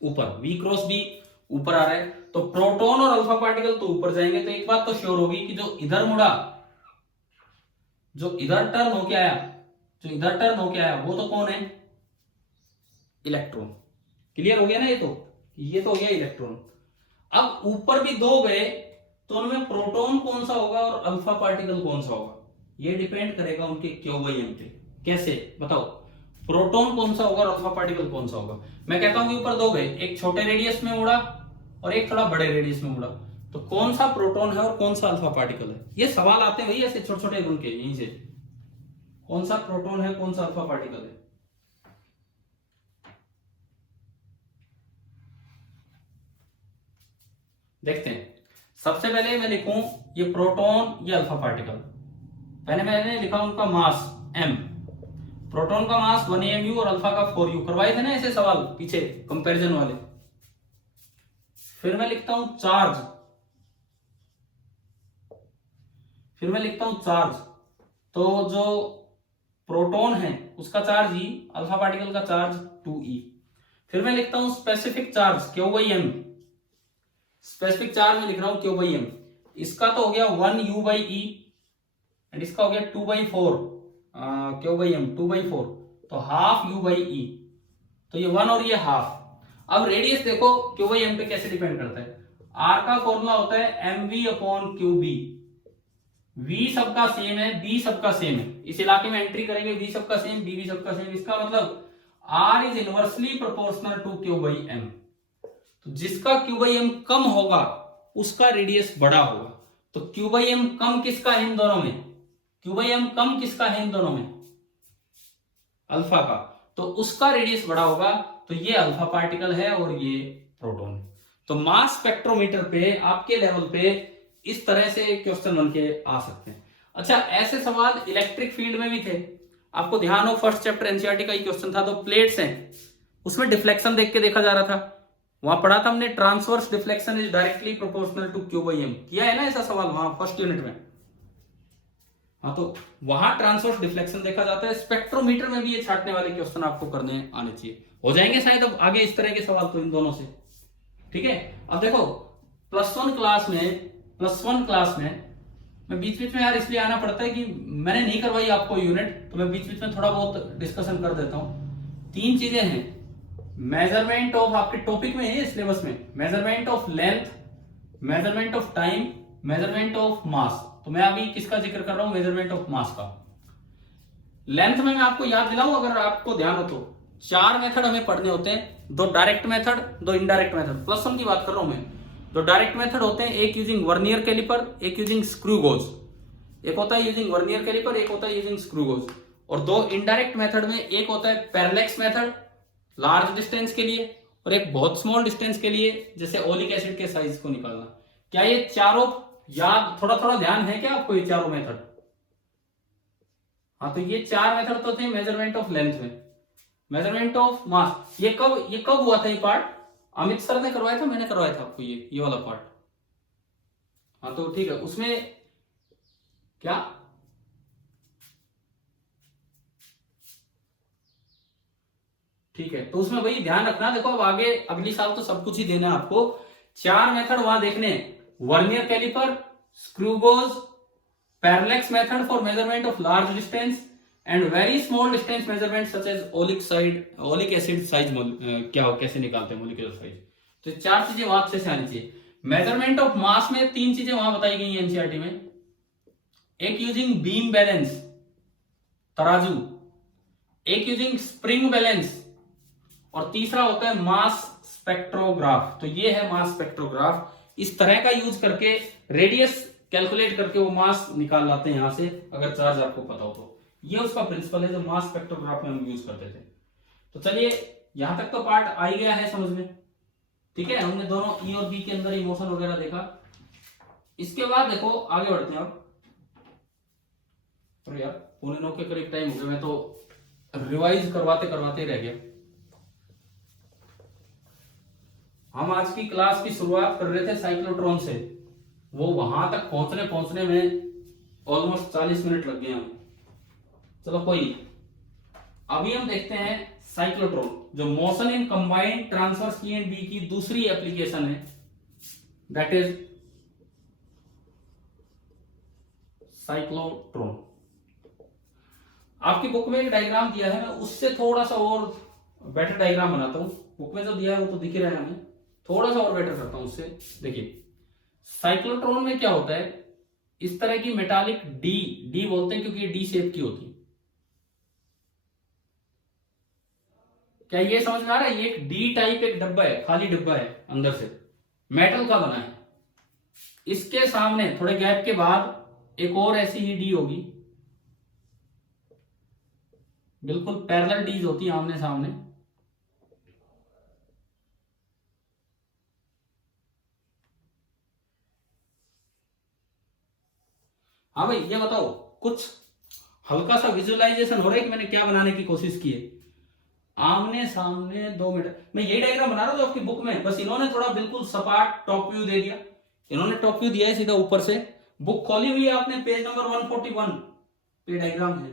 ऊपर, V क्रॉस B ऊपर आ रहा है, तो प्रोटॉन और अल्फा पार्टिकल तो ऊपर जाएंगे। तो एक बात तो श्योर होगी कि जो इधर मुड़ा, जो इधर टर्न होके आया, जो इधर टर्न होके आया वो तो कौन है, इलेक्ट्रॉन। क्लियर हो गया ना, ये तो हो गया इलेक्ट्रॉन। अब ऊपर भी दो गए तो उनमें प्रोटॉन कौन सा होगा और अल्फा पार्टिकल कौन सा होगा, ये डिपेंड करेगा उनके क्यू/एम पे। कैसे बताओ, प्रोटॉन कौन सा होगा और अल्फा पार्टिकल कौन सा होगा। मैं कहता हूं कि ऊपर दो गए, एक छोटे रेडियस में उड़ा और एक थोड़ा बड़े रेडियस में उड़ा, तो कौन सा प्रोटॉन है और कौन सा अल्फा पार्टिकल है। ये सवाल आते हैं भाई ऐसे छोटे छोटे गुण के, यहीं से कौन सा प्रोटॉन है कौन सा अल्फा पार्टिकल है। देखते हैं। सबसे पहले मैं लिखूं ये प्रोटॉन, ये अल्फा पार्टिकल। पहले मैंने लिखा उनका मास m, प्रोटॉन का मास 1 mu और अल्फा का 4u। करवाए थे ना ऐसे सवाल पीछे कंपैरिजन वाले। फिर मैं लिखता हूं चार्ज, तो जो प्रोटॉन है उसका चार्ज E, अल्फा पार्टिकल का चार्ज 2e। फिर मैं लिखता हूं specific charge Q/m, specific charge में लिख रहा हूं Q/m। इसका तो हो गया 1u/e एंड इसका हो गया 2/4 Q/m 2/4, तो हाफ u/e, तो ये 1 और ये हाफ। अब रेडियस देखो Q/m पे कैसे डिपेंड करता है। R का फॉर्मूला होता है mv/qb। V सबका सेम है, B सबका सेम है। इस इलाके में एंट्री करेंगे, V सबका सेम, B भी सबका सेम। इसका मतलब R is inversely proportional to Q/m। तो जिसका Q/m कम होगा उसका रेडियस बड़ा होगा। तो Q/m कम किसका है इन दोनों में, Q/m कम किसका है इन दोनों में, अल्फा का, तो उसका रेडियस बड़ा होगा। तो ये अल्फा पार्टिकल है और ये प्रोटॉन। तो मास स्पेक्ट्रोमीटर पे आपके लेवल पे इस तरह से क्वेश्चन बन के आ सकते हैं। अच्छा, ऐसे सवाल इलेक्ट्रिक फील्ड में भी थे। आपको ध्यान हो, फर्स्ट चैप्टर एनसीईआरटी का ही क्वेश्चन था। तो प्लेट्स हैं, उसमें डिफ्लेक्शन देख के देखा जा रहा था। वहां पढ़ा था हमने, transverse deflection is directly proportional to Q/m। किया है ना ऐसा सवाल वहां फर्स्ट यूनिट में। हाँ, तो वहां ट्रांसवर्स डिफ्लेक्शन देखा जाता है। स्पेक्ट्रोमीटर में भी ये छाटने वाले क्वेश्चन आपको करने आने चाहिए, हो जाएंगे शायद अब आगे इस तरह के सवाल तो इन दोनों से। ठीक है, अब देखो +1 क्लास में मैं बीच बीच में यार इसलिए आना पड़ता है कि मैंने नहीं करवाई आपको यूनिट, तो मैं बीच बीच में थोड़ा बहुत डिस्कशन कर देता हूं। 3 चीजें हैं, मेजरमेंट ऑफ, आपके टॉपिक में है सिलेबस में, measurement of length, measurement of time, measurement of mass. तो मैं अभी किसका जिक्र कर रहा हूं, मेजरमेंट ऑफ मास का। लेंथ में मैं आपको याद दिलाऊं अगर आपको ध्यान हो तो, 4 मेथड हमें पढ़ने होते हैं, 2 डायरेक्ट मेथड, 2 इनडायरेक्ट मेथड। +1 की बात कर रहा हूं मैं। 2 डायरेक्ट मेथड होते हैं, एक यूजिंग वर्नियर कैलिपर, एक यूजिंग स्क्रू गोज। एक होता है यूजिंग वर्नियर कैलिपर, एक होता है यूजिंग स्क्रू गोज। और 2 इनडायरेक्ट मेथड में, एक होता है पैरेलैक्स मेथड लार्ज डिस्टेंस के लिए, और एक बहुत स्मॉल डिस्टेंस के लिए, जैसे ओलिक एसिड के साइज को निकालना। क्या ये चारों याद, थोड़ा थोड़ा ध्यान है क्या आपको ये चारों मेथड? हाँ, तो ये 4 मेथड तो थे मेजरमेंट ऑफ लेंथ में। मेजरमेंट ऑफ मास, ये कब हुआ था ये पार्ट? अमित सर ने करवाया था, मैंने करवाया था आपको ये वाला पार्ट। हाँ, तो ठीक है, उसमें क्या ठीक है, तो उसमें वही ध्यान रखना। देखो अब आगे अगली साल तो सब कुछ ही देना है आपको। 4 मेथड वहां देखने, vernier calliper, screw gauge, parallax method for measurement of large distance and very small distance measurement such as oleic acid size, क्या हो, कैसे निकालते हैं मोलिकुलर साइज। तो 4 चीजें वहां अच्छे से आनी चाहिए। मेजरमेंट ऑफ मास में 3 चीजें वहां बताई गई हैं एनसीईआरटी में। एक यूजिंग बीम बैलेंस, तराजू, एक यूजिंग स्प्रिंग बैलेंस, और तीसरा होता है मास स्पेक्ट्रोग्राफ। तो ये है मास स्पेक्ट्रोग्राफ। इस तरह का यूज करके रेडियस कैलकुलेट करके वो मास निकाल लाते हैं यहां से, अगर चार्ज आपको पता हो तो। ये उसका प्रिंसिपल है जो मास स्पेक्ट्रोग्राफ में हम यूज करते थे। तो चलिए यहां तक तो पार्ट आ ही गया है समझ में, ठीक है। हमने दोनों ई और बी के अंदर ही मोशन वगैरह देखा। इसके बाद देखो आगे बढ़ते हैं अब। अरे यार 8:45 के करीब टाइम हो गया, मैं तो रिवाइज करवाते करवाते रह गया। हम आज की क्लास की शुरुआत कर रहे थे साइक्लोट्रॉन से, वो वहां तक पहुंचने में ऑलमोस्ट 40 मिनट लग गए हमें। चलो कोई नहीं, अभी हम देखते हैं साइक्लोट्रॉन, जो motion in combined transverse E and B की दूसरी एप्लीकेशन है, दैट इज साइक्लोट्रॉन। आपकी बुक में एक डायग्राम दिया है, मैं उससे थोड़ा सा और बेटर डायग्राम बनाता हूं। बुक में जो दिया है वो तो दिख ही रहा है हमें, थोड़ा सा और बेटर करता हूं उससे। देखिए साइक्लोट्रॉन में क्या होता है, इस तरह की मेटालिक डी बोलते हैं क्योंकि ये डी शेप की होती है। क्या ये समझ में आ रहा है? ये एक डी टाइप एक डब्बा है, खाली डब्बा है, अंदर से मेटल का बना है। इसके सामने थोड़े गैप के बाद एक और ऐसी ही डी होगी, बिल्कुल पैरेलल डीज होती है आमने सामने। हाँ भाई ये बताओ, कुछ हल्का सा विजुअलाइजेशन हो रहा है कि मैंने क्या बनाने की कोशिश की है। आमने सामने 2 मीटर, मैं यही डायग्राम बना रहा था आपकी बुक में, बस इन्होंने थोड़ा बिल्कुल सपाट टॉप व्यू दे दिया। इन्होंने टॉप व्यू दिया है सीधा ऊपर से। बुक खोली हुई है आपने, पेज नंबर 141 पे डायग्राम है।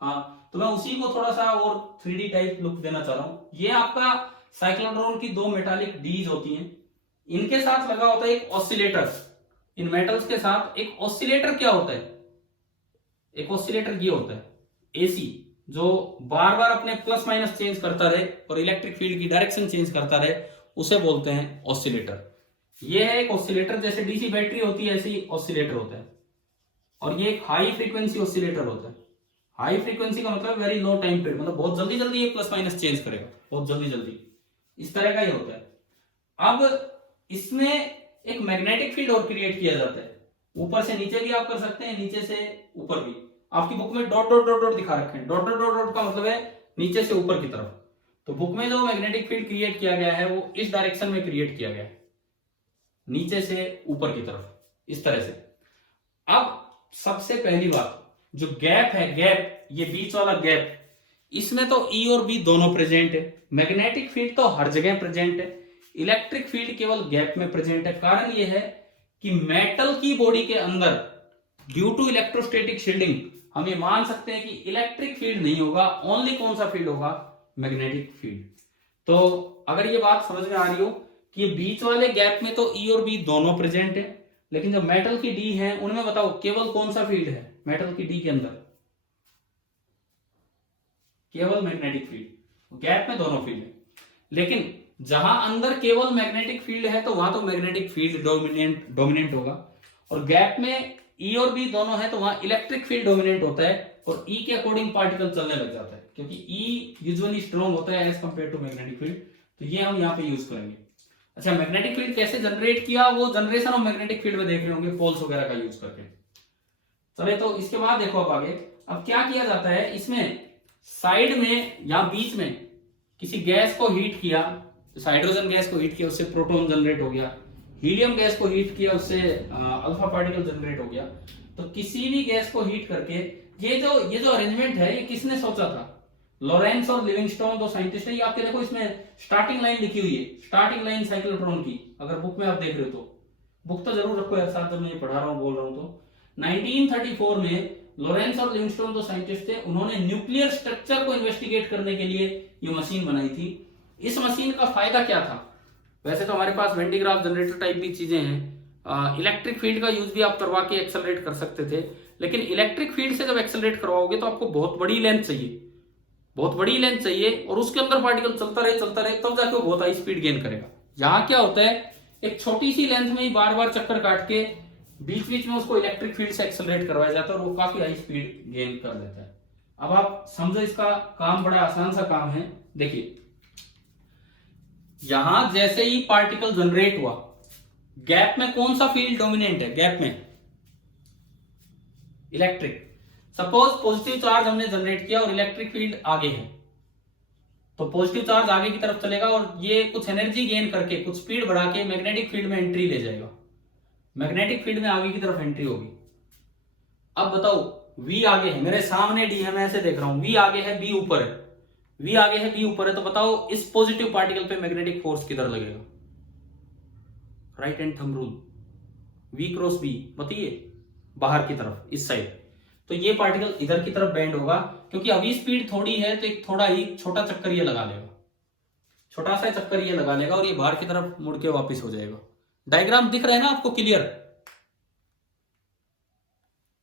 हाँ तो मैं उसी को थोड़ा सा और 3D टाइप लुक देना चाह रहा हूं। ये आपका साइक्लोट्रॉन की 2 मेटालिक डीज होती हैं, इनके साथ लगा होता है एक ऑसिलेटर। इन मेटल्स के साथ एक ऑसिलेटर क्या होता है, एक ऑसिलेटर ये होता है एसी, जो बार बार अपने प्लस माइनस चेंज करता रहे और इलेक्ट्रिक फील्ड की डायरेक्शन चेंज करता रहे, उसे बोलते हैं ऑसिलेटर। ये है एक ऑसिलेटर, जैसे डीसी बैटरी होती है ऐसी ऑसिलेटर होता है। और ये एक हाई फ्रीक्वेंसी ऑसिलेटर होता है। हाई फ्रीक्वेंसी का मतलब वेरी लो टाइम पीरियड, मतलब बहुत जल्दी जल्दी ये प्लस माइनस चेंज करेगा, बहुत जल्दी जल्दी, इस तरह का ही होता है। अब इसमें एक मैग्नेटिक फील्ड और क्रिएट किया जाता है, ऊपर से नीचे भी आप कर सकते हैं, नीचे से ऊपर भी। आपकी बुक में डॉट डॉट डॉट डॉट दिखा रखे हैं, डॉट डॉट डॉट डॉट का मतलब है नीचे से ऊपर की तरफ। तो बुक में जो मैग्नेटिक फील्ड क्रिएट किया गया है वो इस डायरेक्शन में क्रिएट किया गया है, नीचे से ऊपर की तरफ, इस तरह से। अब सबसे पहली बात, जो गैप है, गैप, ये बीच वाला गैप, इसमें तो ई और बी दोनों प्रेजेंट है। मैग्नेटिक फील्ड तो हर जगह प्रेजेंट है, इलेक्ट्रिक फील्ड केवल गैप में प्रेजेंट है। कारण यह है कि मेटल की बॉडी के अंदर ड्यू टू इलेक्ट्रोस्टैटिक शील्डिंग हम ये मान सकते हैं कि इलेक्ट्रिक फील्ड नहीं होगा, ओनली कौन सा फील्ड होगा, मैग्नेटिक फील्ड। तो अगर ये बात समझ में आ रही हो कि ये बीच वाले गैप में तो ई और बी दोनों प्रेजेंट है, लेकिन जो मेटल की डी है उनमें बताओ केवल कौन सा फील्ड है मेटल की डी के अंदर, केवल मैग्नेटिक फील्ड। गैप में दोनों फील्ड है, लेकिन जहां अंदर केवल मैग्नेटिक फील्ड है तो वहां तो मैग्नेटिक फील्ड डोमिनेंट होगा, और गैप में ई और बी दोनों है तो वहां इलेक्ट्रिक फील्ड डोमिनेंट होता है, और ई के अकॉर्डिंग पार्टिकल चलने लग जाता है, क्योंकि ई यूजुअली स्ट्रॉन्ग होता है as compare to magnetic field. तो ये हम यहाँ पे यूज करेंगे। अच्छा, मैग्नेटिक फील्ड कैसे जनरेट किया, वो जनरेशन ऑफ मैग्नेटिक फील्ड में देख रहे होंगे, पोल्स वगैरह का यूज करके। चले तो इसके बाद देखो अब आगे, अब क्या किया जाता है, इसमें साइड में या बीच में किसी गैस को हीट किया, हाइड्रोजन गैस को हीट किया, उससे प्रोटॉन जनरेट हो गया, हीलियम गैस को हीट किया, उससे अल्फा पार्टिकल जनरेट हो गया। तो किसी भी गैस को हीट करके ये जो अरेंजमेंट है ये किसने सोचा था, लॉरेंस और लिविंगस्टोन, दो साइंटिस्ट है। ये आपके देखो इसमें स्टार्टिंग लाइन लिखी हुई है, स्टार्टिंग लाइन साइक्लोट्रॉन की, अगर बुक में आप देख रहे हो तो बुक तो जरूर रखो यार साथ, जब मैं पढ़ा रहा हूँ बोल रहा हूँ तो। 1934 में लॉरेंस और लिविंगस्टोन जो साइंटिस्ट थे, उन्होंने न्यूक्लियर स्ट्रक्चर को इन्वेस्टिगेट करने के लिए ये मशीन बनाई थी। इस मशीन का फायदा क्या था, वैसे तो हमारे पास वेंटीग्राफ जनरेटर टाइप भी चीजें हैं, इलेक्ट्रिक फील्ड का यूज भी आप करवा के एक्सेलरेट कर सकते थे, लेकिन इलेक्ट्रिक फील्ड से जब एक्सेलरेट करवाओगे तो आपको बहुत बड़ी लेंथ चाहिए, बहुत बड़ी लेंथ चाहिए, और उसके अंदर पार्टिकल चलता रहे तब जाके वो बहुत हाई स्पीड गेन करेगा। यहाँ क्या होता है, एक छोटी सी लेंथ में ही बार बार चक्कर काट के बीच बीच में उसको इलेक्ट्रिक फील्ड से एक्सेलरेट करवाया जाता है, और वो काफी हाई स्पीड गेन कर देता है। अब आप समझो, इसका काम बड़ा आसान सा काम है। देखिए, यहां जैसे ही पार्टिकल जनरेट हुआ, गैप में कौन सा फील्ड डोमिनेंट है? गैप में इलेक्ट्रिक। सपोज पॉजिटिव चार्ज हमने जनरेट किया और इलेक्ट्रिक फील्ड आगे है, तो पॉजिटिव चार्ज आगे की तरफ चलेगा और ये कुछ एनर्जी गेन करके, कुछ स्पीड बढ़ा के मैग्नेटिक फील्ड में एंट्री ले जाएगा, मैग्नेटिक फील्ड में आगे की तरफ एंट्री होगी। अब बताओ, V आगे है, मेरे सामने D है, मैं ऐसे देख रहा हूं, V आगे है, B ऊपर है, V आगे है, B ऊपर है, तो बताओ इस पॉजिटिव पार्टिकल पे मैग्नेटिक फोर्स किधर लगेगा? Right hand thumb rule, V cross B, बताइए, बाहर की तरफ, इस साइड। तो ये पार्टिकल इधर की तरफ बेंड होगा, क्योंकि अभी स्पीड थोड़ी है तो एक थोड़ा ही छोटा चक्कर ये लगा लेगा, छोटा सा चक्कर ये लगा लेगा और ये बाहर की तरफ मुड़ के वापस हो जाएगा। डायग्राम दिख रहा है ना आपको क्लियर?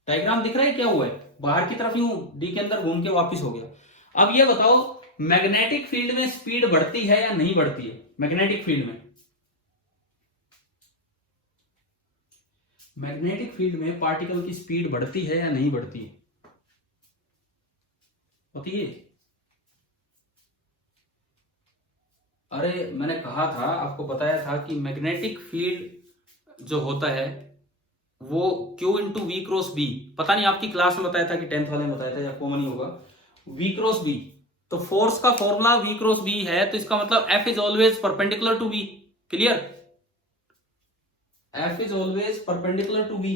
डायग्राम दिख रहा है क्या हुआ है? बाहर की तरफ यूं डी के अंदर घूम के वापस हो गया। अब ये बताओ, मैग्नेटिक फील्ड में स्पीड बढ़ती है या नहीं बढ़ती है? मैग्नेटिक फील्ड में, मैग्नेटिक फील्ड में पार्टिकल की स्पीड बढ़ती है या नहीं बढ़ती है? बताइए। अरे मैंने कहा था, आपको बताया था कि मैग्नेटिक फील्ड जो होता है वो Q into V cross B, पता नहीं आपकी क्लास में बताया था कि 10th वाले में बताया था या कॉमन ही होगा, V क्रॉस बी। तो फोर्स का फॉर्मूला V क्रॉस बी है, तो इसका मतलब F is always perpendicular to V। Clear? F is always perpendicular to V,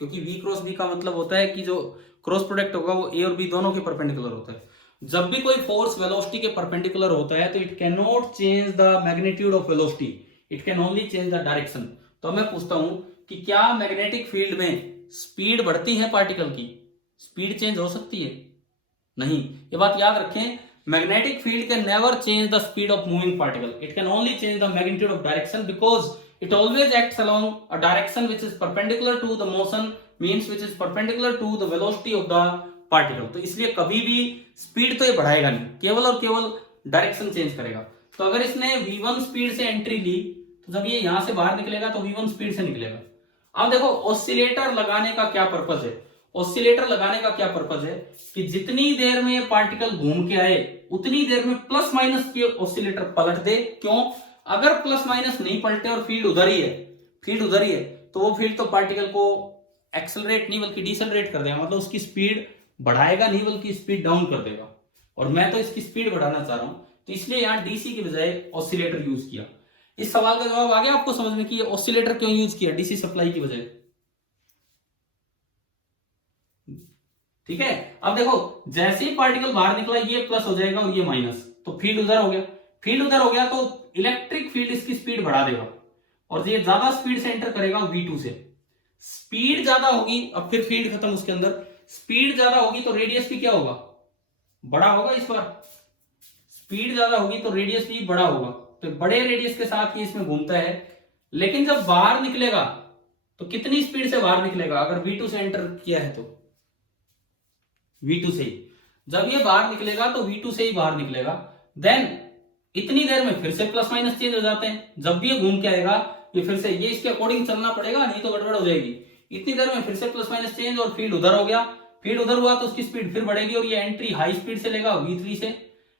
क्योंकि V क्रॉस बी का मतलब होता है कि जो क्रॉस प्रोडक्ट होगा वो A और B दोनों के परपेंडिकुलर होता है। जब भी कोई फोर्स वेलोसिटी के परपेंडिकुलर होता है तो it can not change the magnitude of velocity, it can only change the direction. तो मैं पूछता हूं कि क्या मैग्नेटिक फील्ड में स्पीड बढ़ती है पार्टिकल की? स्पीड चेंज हो सकती है? नहीं। ये बात याद रखें, magnetic field can never change the speed of moving particle, it can only change the magnitude of direction, because it always acts along a direction which is perpendicular to the motion, means which is perpendicular to the velocity of the particle। तो इसलिए कभी भी स्पीड तो ये बढ़ाएगा नहीं, केवल और केवल डायरेक्शन चेंज करेगा। तो अगर इसने v1 स्पीड से एंट्री ली तो जब ये यहां से बाहर निकलेगा तो v1 स्पीड से निकलेगा। अब देखो, ऑसिलेटर लगाने का क्या पर्पज है? ऑसिलेटर लगाने का क्या पर्पज है कि जितनी देर में ये पार्टिकल घूम के आए उतनी देर में प्लस माइनस के ऑसिलेटर पलट दे। क्यों? अगर प्लस माइनस नहीं पलटे और फील्ड उधर ही है, फील्ड उधर ही है, तो वो फील्ड तो पार्टिकल को एक्सेलरेट नहीं बल्कि डिसेलरेट कर देगा, मतलब उसकी स्पीड बढ़ाएगा नहीं बल्कि स्पीड डाउन कर देगा। और मैं तो इसकी स्पीड बढ़ाना चाह रहा हूं, तो इसलिए यहां डीसी की बजाय ऑसिलेटर यूज किया। इस सवाल का जवाब आ गया आपको समझ में कि ये ऑसिलेटर क्यों यूज किया डीसी सप्लाई की बजाय? ठीक है। अब देखो, जैसे ही पार्टिकल बाहर निकला ये प्लस हो जाएगा और ये माइनस, तो फील्ड उधर हो गया, फील्ड उधर हो गया तो इलेक्ट्रिक फील्ड इसकी स्पीड बढ़ा देगा और ये ज्यादा स्पीड से एंटर करेगा V2 से। स्पीड ज्यादा होगी, अब फिर फील्ड खत्म उसके अंदर, स्पीड ज्यादा होगी तो रेडियस भी क्या होगा? बड़ा होगा। इस बार स्पीड ज्यादा होगी तो रेडियस भी बड़ा होगा, तो बड़े रेडियस के साथ ये इसमें घूमता है। लेकिन जब बाहर निकलेगा तो कितनी स्पीड से बाहर निकलेगा? अगर V2 से एंटर किया है तो V2 से ही, जब ये बाहर निकलेगा तो V2 से ही बाहर निकलेगा। देन इतनी देर में फिर से प्लस माइनस चेंज हो जाते हैं, जब भी ये घूम के आएगा ये फिर से ये इसके अकॉर्डिंग चलना पड़ेगा, नहीं तो गड़बड़ हो जाएगी। इतनी देर में फिर से प्लस माइनस चेंज और फील्ड उधर हो गया, फील्ड उधर हुआ तो उसकी स्पीड फिर बढ़ेगी और ये एंट्री हाई स्पीड से लेगा V3 से,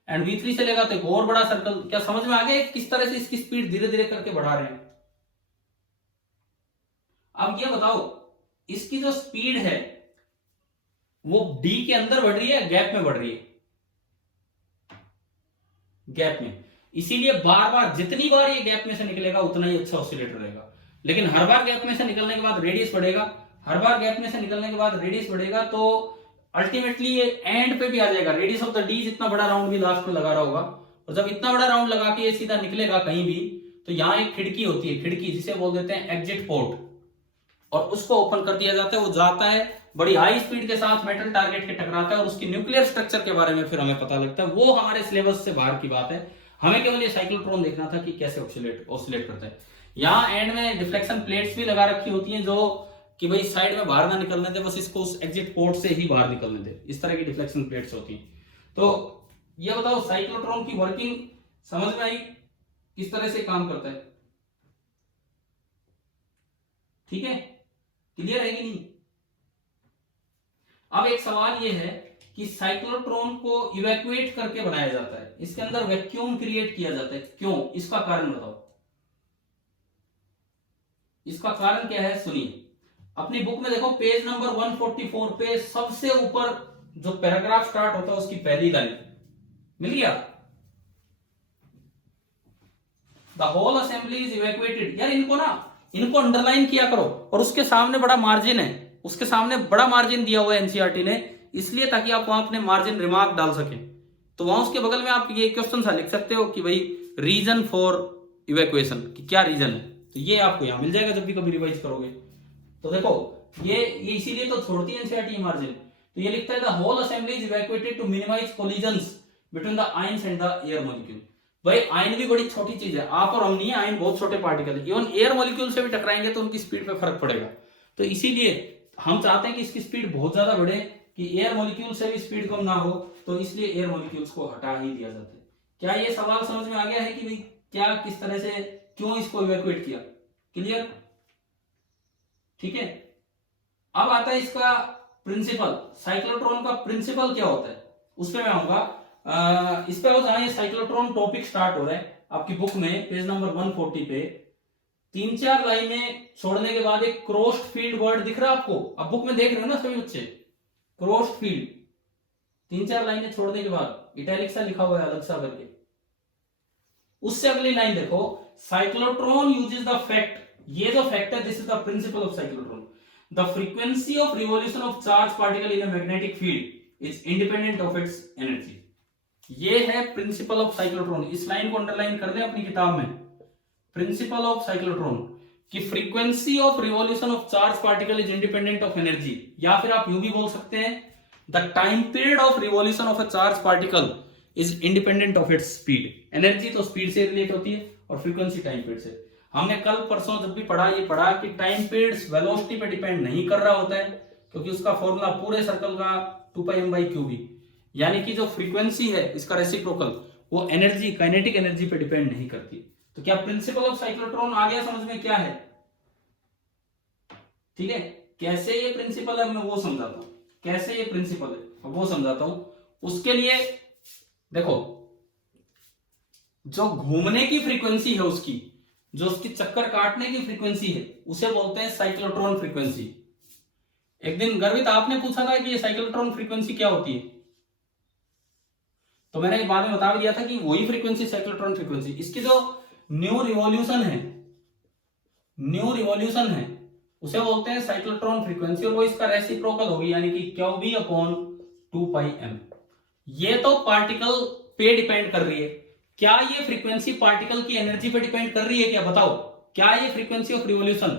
एंड V3 से लेगा तो एक और बड़ा सर्कल। क्या समझ में आ गया किस तरह से इसकी स्पीड धीरे धीरे करके बढ़ा रहे हैं? अब ये बताओ, इसकी जो स्पीड है वो D के अंदर बढ़ रही है, गैप में बढ़ रही है? गैप में। इसीलिए बार बार जितनी बार ये गैप में से निकलेगा उतना ही अच्छा ऑसिलेटर रहेगा। लेकिन हर बार गैप में से निकलने के बाद रेडियस बढ़ेगा, हर बार गैप में से निकलने के बाद रेडियस बढ़ेगा, तो अल्टीमेटली ये एंड पे भी आ जाएगा। रेडियस ऑफ द डी जितना बड़ा राउंड भी लास्ट में लगा रहा होगा, और जब इतना बड़ा राउंड लगा के ये सीधा निकलेगा कहीं भी, तो यहाँ एक खिड़की होती है, खिड़की जिसे बोल देते हैं एग्जिट पोर्ट, और उसको ओपन कर दिया जाता है। वो जाता है बड़ी हाई स्पीड के साथ मेटल टारगेट के टकराता है और उसकी न्यूक्लियर स्ट्रक्चर के बारे में फिर हमें पता लगता है। वो हमारे सिलेबस से बाहर की बात है, हमें केवल ये साइक्लोट्रॉन देखना था कि कैसे ऑसिलेट करता है। यहाँ एंड में डिफ्लेक्शन प्लेट्स भी लगा रखी होती हैं जो कि भाई साइड में बाहर ना निकलने दे, बस इसको उस एग्जिट पोर्ट से ही बाहर निकलने दे, इस तरह की डिफ्लेक्शन प्लेट्स होती हैं। तो ये बताओ, साइक्लोट्रॉन की वर्किंग समझ में आई, किस तरह से काम करता है? ठीक है, क्लियर है कि नहीं? अब एक सवाल ये है कि साइक्लोट्रॉन को इवैक्यूएट करके बनाया जाता है, इसके अंदर वैक्यूम क्रिएट किया जाता है, क्यों? इसका कारण बताओ। इसका कारण क्या है सुनिए। अपनी बुक में देखो पेज नंबर 144 पे सबसे ऊपर जो पैराग्राफ स्टार्ट होता है उसकी पहली लाइन मिल गया, the whole assembly is evacuated. यार इनको अंडरलाइन किया करो, और उसके सामने बड़ा मार्जिन है, उसके सामने बड़ा मार्जिन दिया हुआ है एनसीईआरटी ने, इसलिए ताकि आप वहां अपने मार्जिन रिमार्क डाल सकें। तो वहां उसके बगल में आप ये क्वेश्चन सा लिख सकते हो कि भाई रीजन फॉर इवैक्यूएशन, कि क्या रीजन है, तो ये आपको यहां मिल जाएगा जब भी कभी रिवाइज करोगे। तो देखो ये इसीलिए तो छोड़ती है एनसीईआरटी मार्जिन। तो ये लिखता है the whole assembly is evacuated to minimise collisions between the ions and the air molecule. भाई आयन भी बड़ी छोटी चीज है, आप और हम नहीं है, आयन बहुत छोटे पार्टिकल है, इवन एयर मॉलिक्यूल से भी टकराएंगे तो उनकी स्पीड पे फर्क पड़ेगा। तो इसीलिए हम चाहते हैं कि इसकी स्पीड बहुत ज्यादा बढ़े, कि एयर मॉलिक्यूल से भी स्पीड कम ना हो, तो इसलिए एयर मॉलिक्यूल्स को हटा ही दिया जाता है। क्या ये सवाल समझ में आ गया है कि भाई क्या किस तरह से क्यों इसको इवैक्यूएट किया? क्लियर? ठीक है। अब आता है इसका प्रिंसिपल, साइक्लोट्रॉन का प्रिंसिपल क्या होता है, उस पर मैं आऊंगा। इस पे जहां ये साइक्लोट्रॉन टॉपिक स्टार्ट हो रहा है आपकी बुक में पेज नंबर 140 पे 3-4 लाइनें छोड़ने के बाद एक क्रॉस्ड फील्ड वर्ड दिख रहा है आपको, अब बुक में देख रहे हो ना सभी बच्चे, क्रॉस्ड फील्ड 3-4 लाइनें छोड़ने के बाद इटैलिक सा लिखा हुआ है अलग सा करके। उससे अगली लाइन देखो, साइक्लोट्रॉन यूजेस द फैक्ट, ये जो फैक्ट है this is the principle of cyclotron, the frequency of revolution of charge particle in a magnetic field is independent of it's energy. ये है प्रिंसिपल ऑफ साइक्लोट्रॉन, इस लाइन को अंडरलाइन कर दें अपनी किताब में। प्रिंसिपल ऑफ साइक्लोट्रॉन की frequency of revolution of charge particle is independent of energy, या फिर आप यूं भी बोल सकते हैं the time period of revolution of a charge particle is independent of its speed. Energy तो स्पीड से रिलेट होती है और फ्रीक्वेंसी टाइम पीरियड से। हमने कल परसों जब भी पढ़ा ये पढ़ा कि टाइम पीरियड वेलोसिटी पे डिपेंड नहीं कर रहा होता है, क्योंकि उसका फॉर्मूला पूरे सर्कल का 2πm/qb, यानी कि जो फ्रीक्वेंसी है इसका रेसिप्रोकल वो एनर्जी, काइनेटिक एनर्जी पे डिपेंड नहीं करती। तो क्या प्रिंसिपल ऑफ साइक्लोट्रॉन आ गया समझ में क्या है? ठीक है, कैसे ये प्रिंसिपल है मैं वो समझाता हूं, कैसे ये प्रिंसिपल है वो समझाता हूं। उसके लिए देखो, जो घूमने की फ्रीक्वेंसी है उसकी, जो उसकी चक्कर काटने की फ्रीक्वेंसी है उसे बोलते हैं साइक्लोट्रॉन फ्रीक्वेंसी। एक दिन गर्वित आपने पूछा था कि ये साइक्लोट्रॉन फ्रीक्वेंसी क्या होती है, तो मैंने बाद में बता दिया था कि वही फ्रीक्वेंसी साइक्लोट्रॉन फ्रीक्वेंसी। इसकी जो न्यू रिवॉल्यूशन है उसे बोलते हैं साइक्लोट्रॉन फ्रीक्वेंसी, और वो इसका रेसिप्रोकल होगी, यानी कि qb/2πm। ये तो पार्टिकल पे डिपेंड कर रही है। क्या ये फ्रीक्वेंसी पार्टिकल की एनर्जी पे डिपेंड कर रही है? क्या बताओ, क्या ये frequency of revolution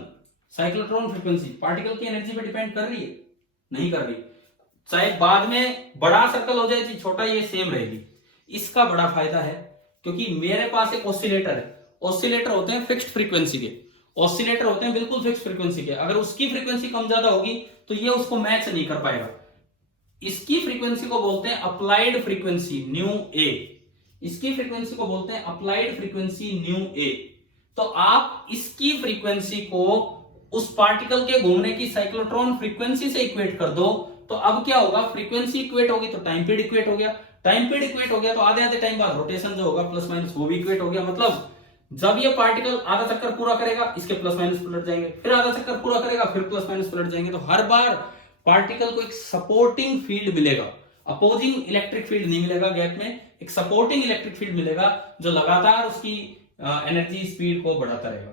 cyclotron frequency particle की एनर्जी पे डिपेंड कर रही है? नहीं कर रही। चाहे बाद में बड़ा सर्कल हो जाए छोटा, ये सेम रहेगी। इसका बड़ा फायदा है क्योंकि मेरे पास एक ऑसिलेटर है, ऑसिलेटर होते हैं फिक्स्ड फ्रीक्वेंसी के, ऑसिलेटर होते हैं बिल्कुल फिक्स्ड फ्रीक्वेंसी के। अगर उसकी फ्रीक्वेंसी कम ज्यादा होगी तो ये उसको मैच नहीं कर पाएगा। इसकी फ्रीक्वेंसी को बोलते हैं अप्लाइड फ्रीक्वेंसी न्यू ए, इसकी फ्रीक्वेंसी को बोलते हैं अप्लाइड फ्रीक्वेंसी न्यू ए। तो आप इसकी फ्रीक्वेंसी को उस पार्टिकल के घूमने की साइक्लोट्रॉन फ्रीक्वेंसी से इक्वेट कर दो, तो अब क्या होगा, फ्रीक्वेंसी इक्वेट होगी तो टाइम पीरियड इक्वेट हो गया, टाइम पीरियड इक्वेट हो गया तो आधे आधे टाइम बाद रोटेशन जो होगा प्लस माइनस वो भी इक्वेट हो गया। मतलब जब ये पार्टिकल आधा चक्कर पूरा करेगा इसके प्लस माइनस पलट जाएंगे, फिर आधा चक्कर पूरा करेगा फिर प्लस माइनस पलट जाएंगे। तो हर बार पार्टिकल को एक सपोर्टिंग फील्ड मिलेगा, अपोजिंग इलेक्ट्रिक फील्ड नहीं मिलेगा गैप में, एक सपोर्टिंग इलेक्ट्रिक फील्ड मिलेगा जो लगातार उसकी एनर्जी स्पीड को बढ़ाता रहेगा।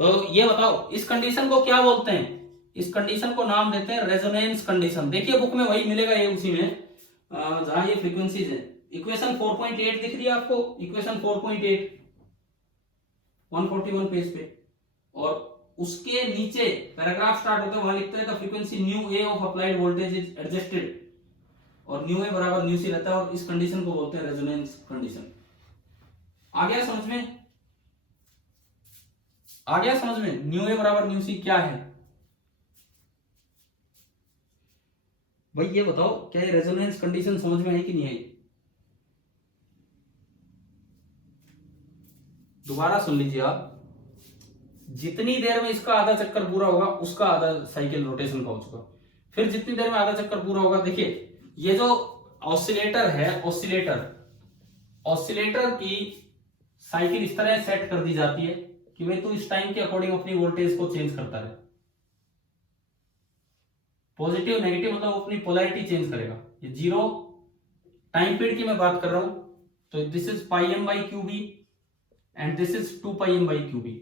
तो ये बताओ इस कंडीशन को क्या बोलते हैं? इस कंडीशन को नाम देते हैं रेजोनेंस कंडीशन। देखिए बुक में वही मिलेगा, ये उसी में जहां ये फ्रीक्वेंसीज है। इक्वेशन 4.8 दिख रही है आपको, इक्वेशन 4.8 141 पेज पे, और उसके नीचे पैराग्राफ स्टार्ट होता है, वहां लिखते हैं the frequency new A of applied voltage is adjusted, और न्यू ए बराबर न्यू सी रहता है, और इस कंडीशन को बोलते हैं रेजोनेंस कंडीशन। आ गया समझ में? आ गया समझ में न्यू ए बराबर न्यू सी क्या है? भाई ये बताओ क्या ये रेजोनेंस कंडीशन समझ में आई कि नहीं आई? दोबारा सुन लीजिए आप, जितनी देर में इसका आधा चक्कर पूरा होगा उसका आधा साइकिल रोटेशन का हो चुका, फिर जितनी देर में आधा चक्कर पूरा होगा। देखिए ये जो ऑसिलेटर है, ऑसिलेटर की साइकिल इस तरह सेट कर दी जाती है कि भाई तू इस टाइम के अकॉर्डिंग अपनी वोल्टेज को चेंज करता रहे। पॉजिटिव नेगेटिव मतलब अपनी पोलैरिटी चेंज करेगा। ये 0 टाइम पीरियड की मैं बात कर रहा हूं, तो this is pi M by Q B and this is 2 pi M by Q B.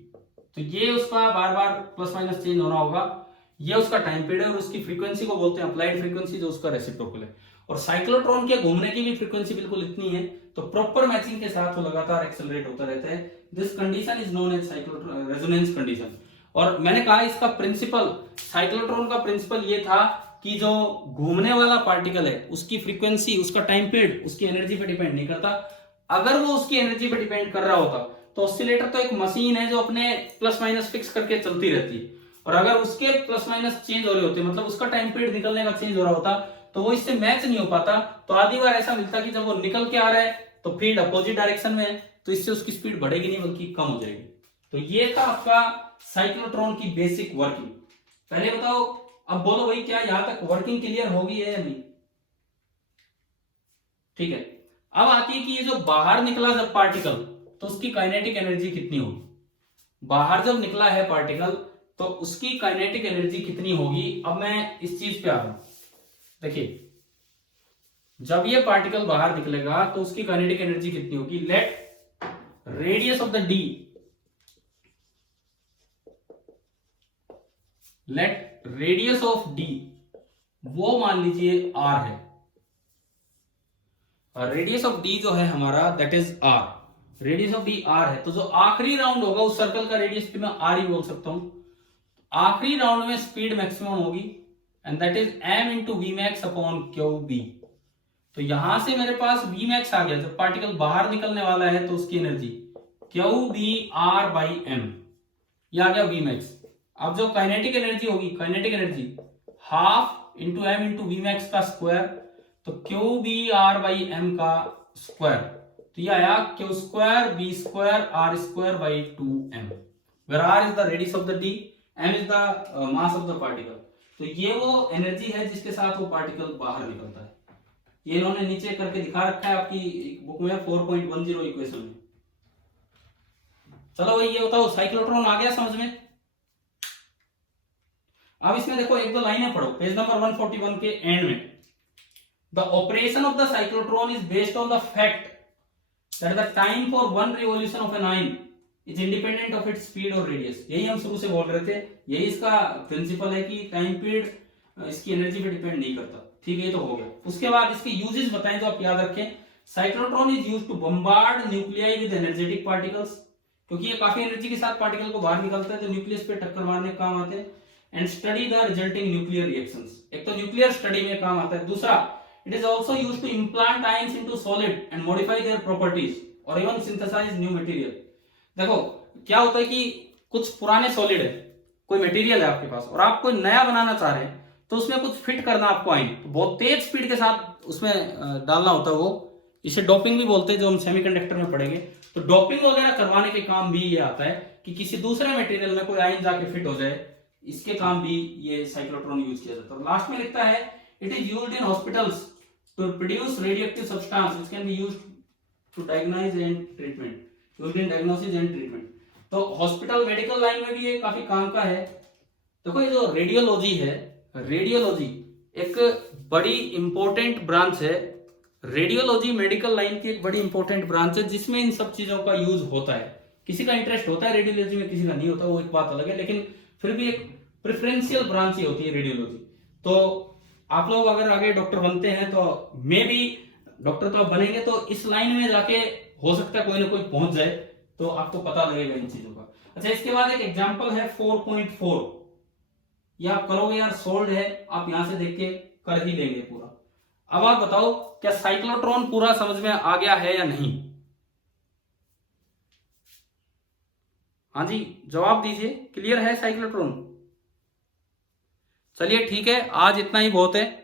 तो ये उसका बार बार प्लस माइनस चेंज होना होगा। ये उसका टाइम पीरियड है और उसकी फ्रीक्वेंसी को बोलते हैं अप्लाइड फ्रीक्वेंसी, जो उसका रेसिप्रोकल है। और साइक्लोट्रॉन के घूमने की भी फ्रीक्वेंसी बिल्कुल इतनी है, तो प्रॉपर मैचिंग के साथ वो लगातार एक्सेलरेट होता रहता है। This condition is known as cyclotron resonance condition. और मैंने कहा इसका प्रिंसिपल, साइक्लोट्रॉन का प्रिंसिपल ये था कि जो घूमने वाला पार्टिकल है उसकी फ्रीक्वेंसी, उसका टाइम पीरियड उसकी एनर्जी पे डिपेंड नहीं करता। अगर वो उसकी एनर्जी पे डिपेंड कर रहा होता तो ऑसिलेटर तो एक मशीन है जो अपने प्लस माइनस फिक्स करके चलती रहती है, और अगर उसके प्लस माइनस चेंज हो रहे होते, मतलब उसका टाइम पीरियड निकलने का चेंज हो रहा होता, तो वो इससे मैच नहीं हो पाता। तो आधी बार ऐसा मिलता कि जब वो निकल के आ रहा है तो फील्ड अपोजिट डायरेक्शन में है, तो इससे उसकी स्पीड बढ़ेगी नहीं बल्कि कम हो जाएगी। तो ये था आपका साइक्लोट्रॉन की बेसिक वर्किंग। पहले बताओ, अब बोलो भाई क्या यहां तक वर्किंग क्लियर होगी है या नहीं? ठीक है। अब आती है कि ये जो बाहर निकला जब पार्टिकल, तो उसकी काइनेटिक एनर्जी कितनी होगी। बाहर जब निकला है पार्टिकल तो उसकी काइनेटिक एनर्जी कितनी होगी। अब मैं इस चीज पे आ रहा हूं, देखिए जब ये पार्टिकल बाहर निकलेगा तो उसकी काइनेटिक एनर्जी कितनी होगी। Let radius of the D, let radius of D, वो मान लीजिए आर है, और रेडियस ऑफ डी जो है हमारा that is R. Radius of D R है, तो जो आखिरी राउंड होगा उस सर्कल का रेडियस भी मैं आर ही बोल सकता हूं। आखिरी राउंड में स्पीड मैक्सिमम होगी and that is M into V max upon Q B. तो यहां से मेरे पास वी मैक्स आ गया, जब पार्टिकल बाहर निकलने वाला है तो उसकी energy Q B R by M, ये आ गया वी मैक्स। अब जो काइनेटिक एनर्जी होगी, kinetic energy half into M into V max का स्क्वायर, तो Q B R by M का स्क्वायर, तो ये आया Q square B square R square by 2m, where R is the radius of the D, M is the mass of the particle. तो ये वो एनर्जी है जिसके साथ वो पार्टिकल बाहर निकलता है। ये इन्होंने नीचे करके दिखा रखा है आपकी बुक में 4.10 इक्वेशन में। चलो भाई ये बताओ साइक्लोट्रॉन आ गया समझ में। अब इसमें देखो एक दो लाइनें पढ़ो पेज नंबर 141 के एंड में। The operation of the cyclotron is based on the fact that the time for one revolution of an ion is independent of its speed और रेडियस। यही हम शुरू से बोल रहे थे, यही इसका प्रिंसिपल है कि टाइम पीरियड इसकी एनर्जी पे डिपेंड नहीं करता। ठीक है, ये तो हो गया। उसके बाद इसके यूजेस बताएं जो आप याद रखें। Cyclotron is used to bombard nuclei with energetic particles, क्योंकि ये काफी एनर्जी के साथ पार्टिकल को बाहर निकलता है तो न्यूक्लियस पे टक्कर मारने का काम आते हैं। And study the resulting nuclear reactions, एक तो न्यूक्लियर स्टडी में काम आता है, दूसरा it is also used to implant ions into solid and modify their properties और इवन सिंथेसाइज न्यू मटेरियल। देखो क्या होता है कि कुछ पुराने सॉलिड है, कोई मटेरियल है आपके पास और आप कोई नया बनाना चाह रहे हैं तो उसमें कुछ फिट करना आपको आएंगे, तो बहुत तेज स्पीड के साथ उसमें डालना होता है। वो इसे डोपिंग भी बोलते हैं, जो हम सेमीकंडक्टर में पढ़ेंगे। तो डोपिंग वगैरह करवाने के काम भी ये आता है कि किसी दूसरे मटेरियल में कोई आयन जाके फिट हो जाए, इसके काम भी ये साइक्लोट्रॉन यूज किया जाता है। और लास्ट में लिखता है it is used in hospitals to produce radioactive substance which can be used to diagnose and treatment, used in diagnosis and treatment. तो हॉस्पिटल मेडिकल लाइन में भी ये काफी काम का है। देखो ये जो रेडियोलॉजी है, रेडियोलॉजी एक बड़ी इंपॉर्टेंट ब्रांच है। रेडियोलॉजी मेडिकल लाइन की एक बड़ी इंपॉर्टेंट ब्रांच है जिसमें इन सब चीजों का यूज होता है। किसी का इंटरेस्ट होता है रेडियोलॉजी में, किसी का नहीं होता, वो एक बात अलग है, लेकिन फिर भी एक प्रेफरेंशियल ब्रांच ही होती है रेडियोलॉजी। तो आप लोग अगर आगे डॉक्टर बनते हैं तो मे बी डॉक्टर तो आप बनेंगे तो इस लाइन में जाके हो सकता है कोई ना कोई पहुंच जाए, तो आपको पता लगेगा इन चीजों का। अच्छा, इसके बाद एक एग्जांपल है 4.4, ये आप करोगे यार, सोल्ड है, आप यहां से देख के कर ही लेंगे पूरा। अब आप बताओ क्या साइक्लोट्रॉन पूरा समझ में आ गया है या नहीं? हाँ जी, जवाब दीजिए, क्लियर है साइक्लोट्रॉन? चलिए ठीक है, आज इतना ही बहुत है।